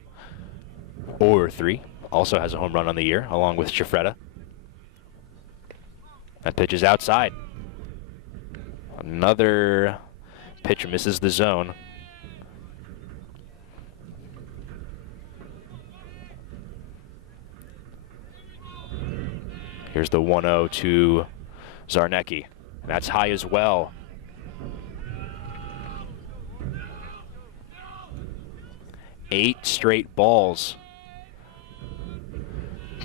or 3. Also has a home run on the year along with Chifreda. That pitch is outside. Another pitch misses the zone. Here's the 1-0 to Zarnecki. That's high as well. Eight straight balls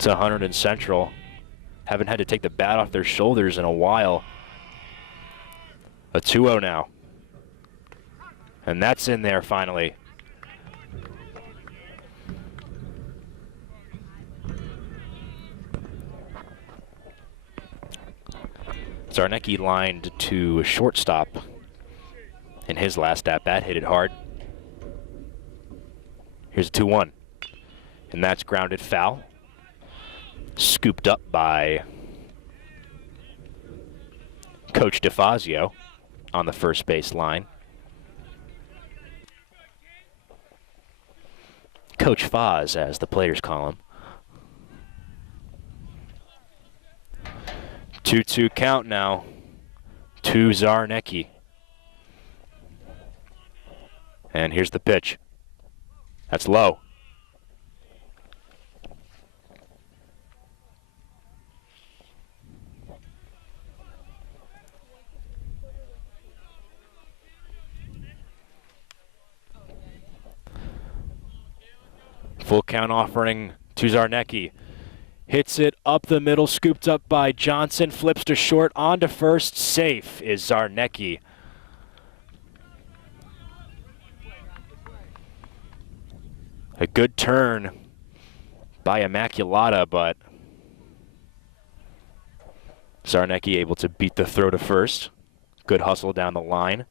to Hunterdon Central. Haven't had to take the bat off their shoulders in a while. A 2-0 now. And that's in there finally. Zarnecki lined to shortstop in his last at-bat, hit it hard. Here's a 2-1, and that's grounded foul. Scooped up by Coach DeFazio on the first base line. Coach Foz, as the players call him. 2-2 count now to Zarnecki. And here's the pitch. That's low. Full count offering to Zarnecki. Hits it up the middle, scooped up by Johnson, flips to short, on to first. Safe is Zarnecki. A good turn by Immaculata, but Zarnecki able to beat the throw to first. Good hustle down the line.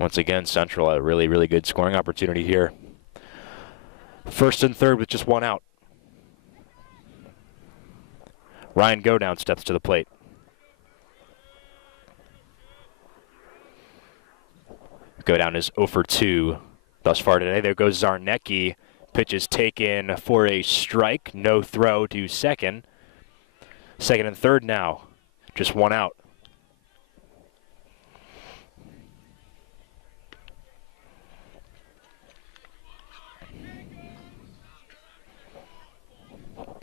Once again, Central, a really, really good scoring opportunity here. First and third with just one out. Ryan Godown steps to the plate. Godown is 0 for 2 thus far today. There goes Zarnecki. Pitch is taken for a strike. No throw to second. Second and third now. Just one out.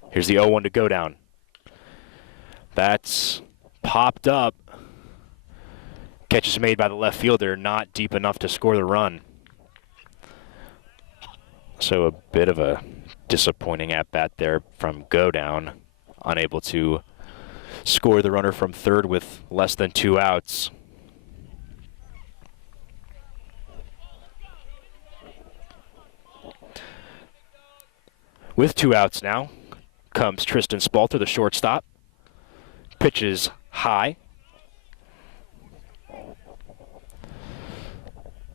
Here's the 0-1 to Godown. That's popped up. Catch is made by the left fielder, not deep enough to score the run. So a bit of a disappointing at-bat there from Godown. Unable to score the runner from third with less than 2 outs. With 2 outs now comes Tristan Spalter, the shortstop. Pitches high.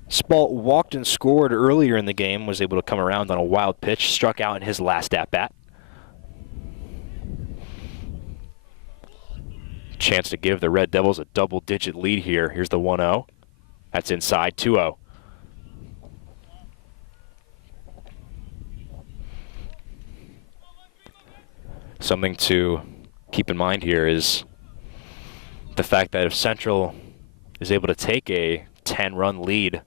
Spalt walked and scored earlier in the game, was able to come around on a wild pitch, struck out in his last at-bat. Chance to give the Red Devils a double-digit lead here. Here's the 1-0. That's inside, 2-0. Something to keep in mind here is the fact that if Central is able to take a 10-run lead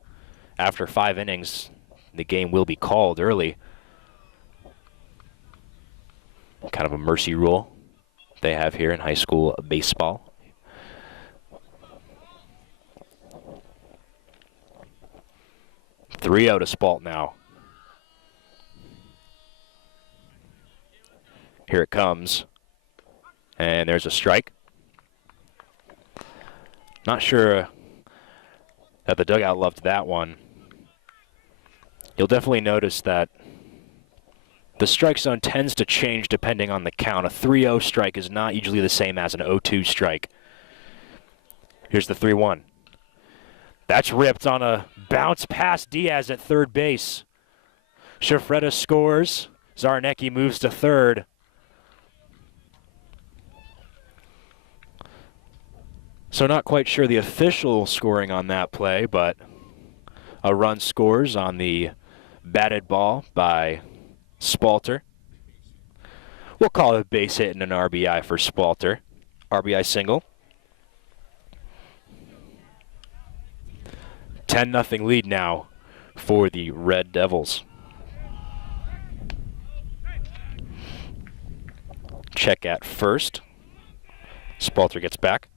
after 5 innings, the game will be called early. Kind of a mercy rule they have here in high school baseball. Three out of Spalt now. Here it comes. And there's a strike. Not sure that the dugout loved that one. You'll definitely notice that the strike zone tends to change depending on the count. A 3-0 strike is not usually the same as an 0-2 strike. Here's the 3-1. That's ripped on a bounce past Diaz at third base. Shafreda scores. Zarnecki moves to third. So not quite sure the official scoring on that play, but a run scores on the batted ball by Spalter. We'll call it a base hit and an RBI for Spalter. RBI single. 10-0 lead now for the Red Devils. Check at first. Spalter gets back.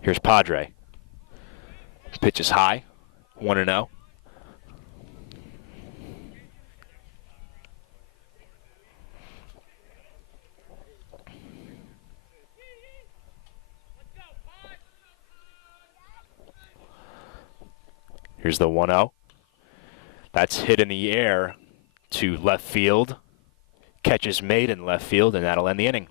Here's Padre. Pitch is high, 1-0. Here's the 1-0. That's hit in the air to left field. Catch is made in left field, and that'll end the inning.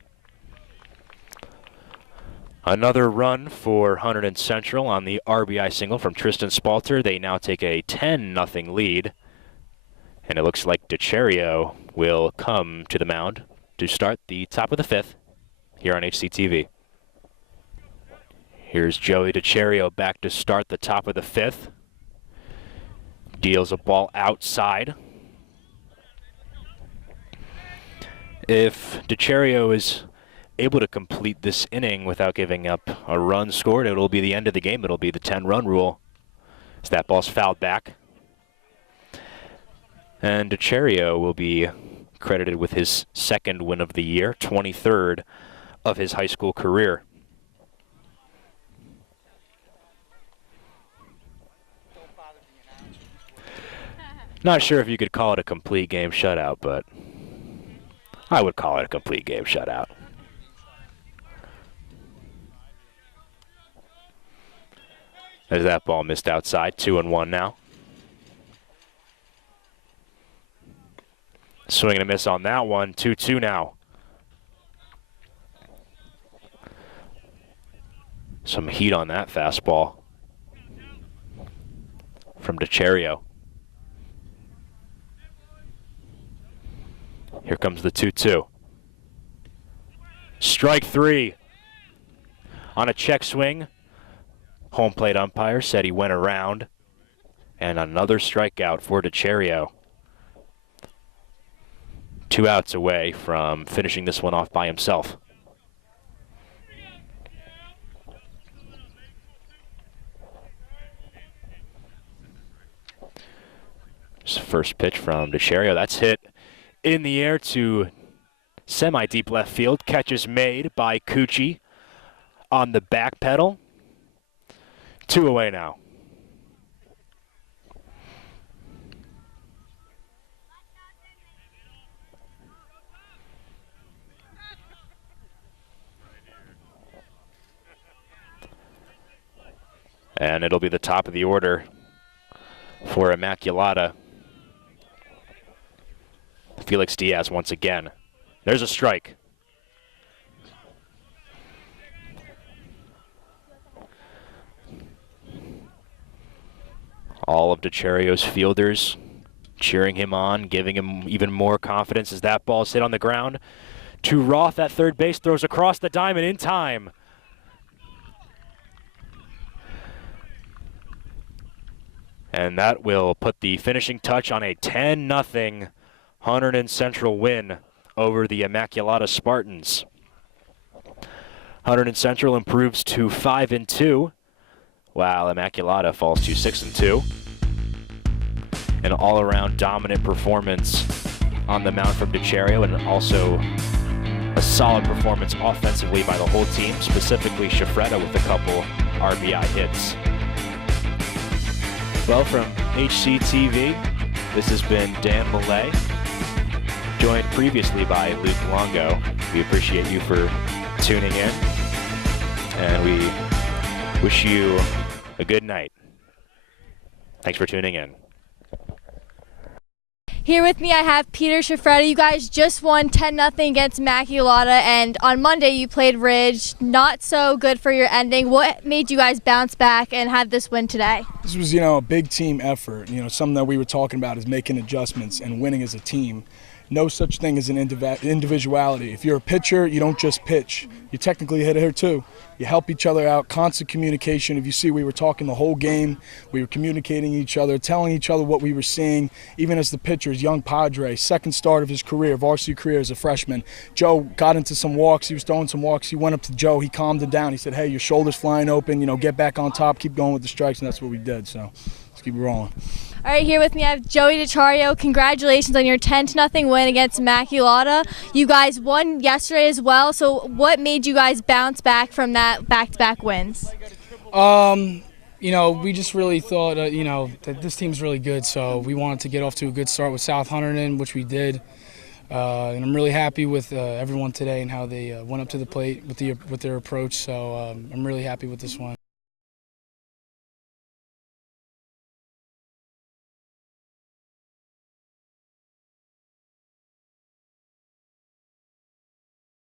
Another run for Hunterdon Central on the RBI single from Tristan Spalter. They now take a 10-0 lead. And it looks like DeCherio will come to the mound to start the top of the 5th here on HCTV. Here's Joey DeCherio back to start the top of the 5th. Deals a ball outside. If DeCherio is able to complete this inning without giving up a run scored, it'll be the end of the game. It'll be the 10-run rule. As that ball's fouled back. And DeCherio will be credited with his 2nd win of the year, 23rd of his high school career. Not sure if you could call it a complete game shutout, but I would call it a complete game shutout. There's that ball missed outside, 2-1 now. Swing and a miss on that one, 2-2 now. Some heat on that fastball from DeCherio. Here comes the 2-2. Strike 3 on a check swing. Home plate umpire said he went around. And another strikeout for DeCherio. 2 outs away from finishing this one off by himself. First pitch from DeCherio. That's hit in the air to semi-deep left field. Catch is made by Cucci on the back pedal. 2 away now. And it'll be the top of the order for Immaculata. Felix Diaz once again. There's a strike. All of DeCherio's fielders cheering him on, giving him even more confidence as that ball's hit on the ground. To Roth at third base, throws across the diamond in time. And that will put the finishing touch on a 10-0 Hunterdon Central win over the Immaculata Spartans. Hunterdon Central improves to 5-2, while Immaculata falls to 6-2. An all-around dominant performance on the mound from DeCherio, and also a solid performance offensively by the whole team, specifically Shafretta with a couple RBI hits. Well, from HCTV, this has been Dan Millay, joined previously by Luke Longo. We appreciate you for tuning in, and we wish you a good night. Thanks for tuning in. Here with me I have Peter Shafretta. You guys just won 10-0 against Immaculata, and on Monday you played Ridge. Not so good for your ending. What made you guys bounce back and have this win today? This was, a big team effort. Something that we were talking about is making adjustments and winning as a team. No such thing as an individuality. If you're a pitcher, you don't just pitch. You technically hit a hitter too. You help each other out, constant communication. If you see, we were talking the whole game. We were communicating each other, telling each other what we were seeing. Even as the pitchers, young Padre, second start of his career, varsity career as a freshman. Joe got into some walks. He was throwing some walks. He went up to Joe. He calmed him down. He said, hey, your shoulder's flying open. Get back on top. Keep going with the strikes, and that's what we did. So let's keep it rolling. All right, here with me I have Joey DeChario. Congratulations on your 10-0 win against Immaculata. You guys won yesterday as well, so what made you guys bounce back from that back-to-back wins? We just really thought, that this team's really good, so we wanted to get off to a good start with South Hunterdon, which we did. And I'm really happy with everyone today and how they went up to the plate with their approach, so I'm really happy with this one.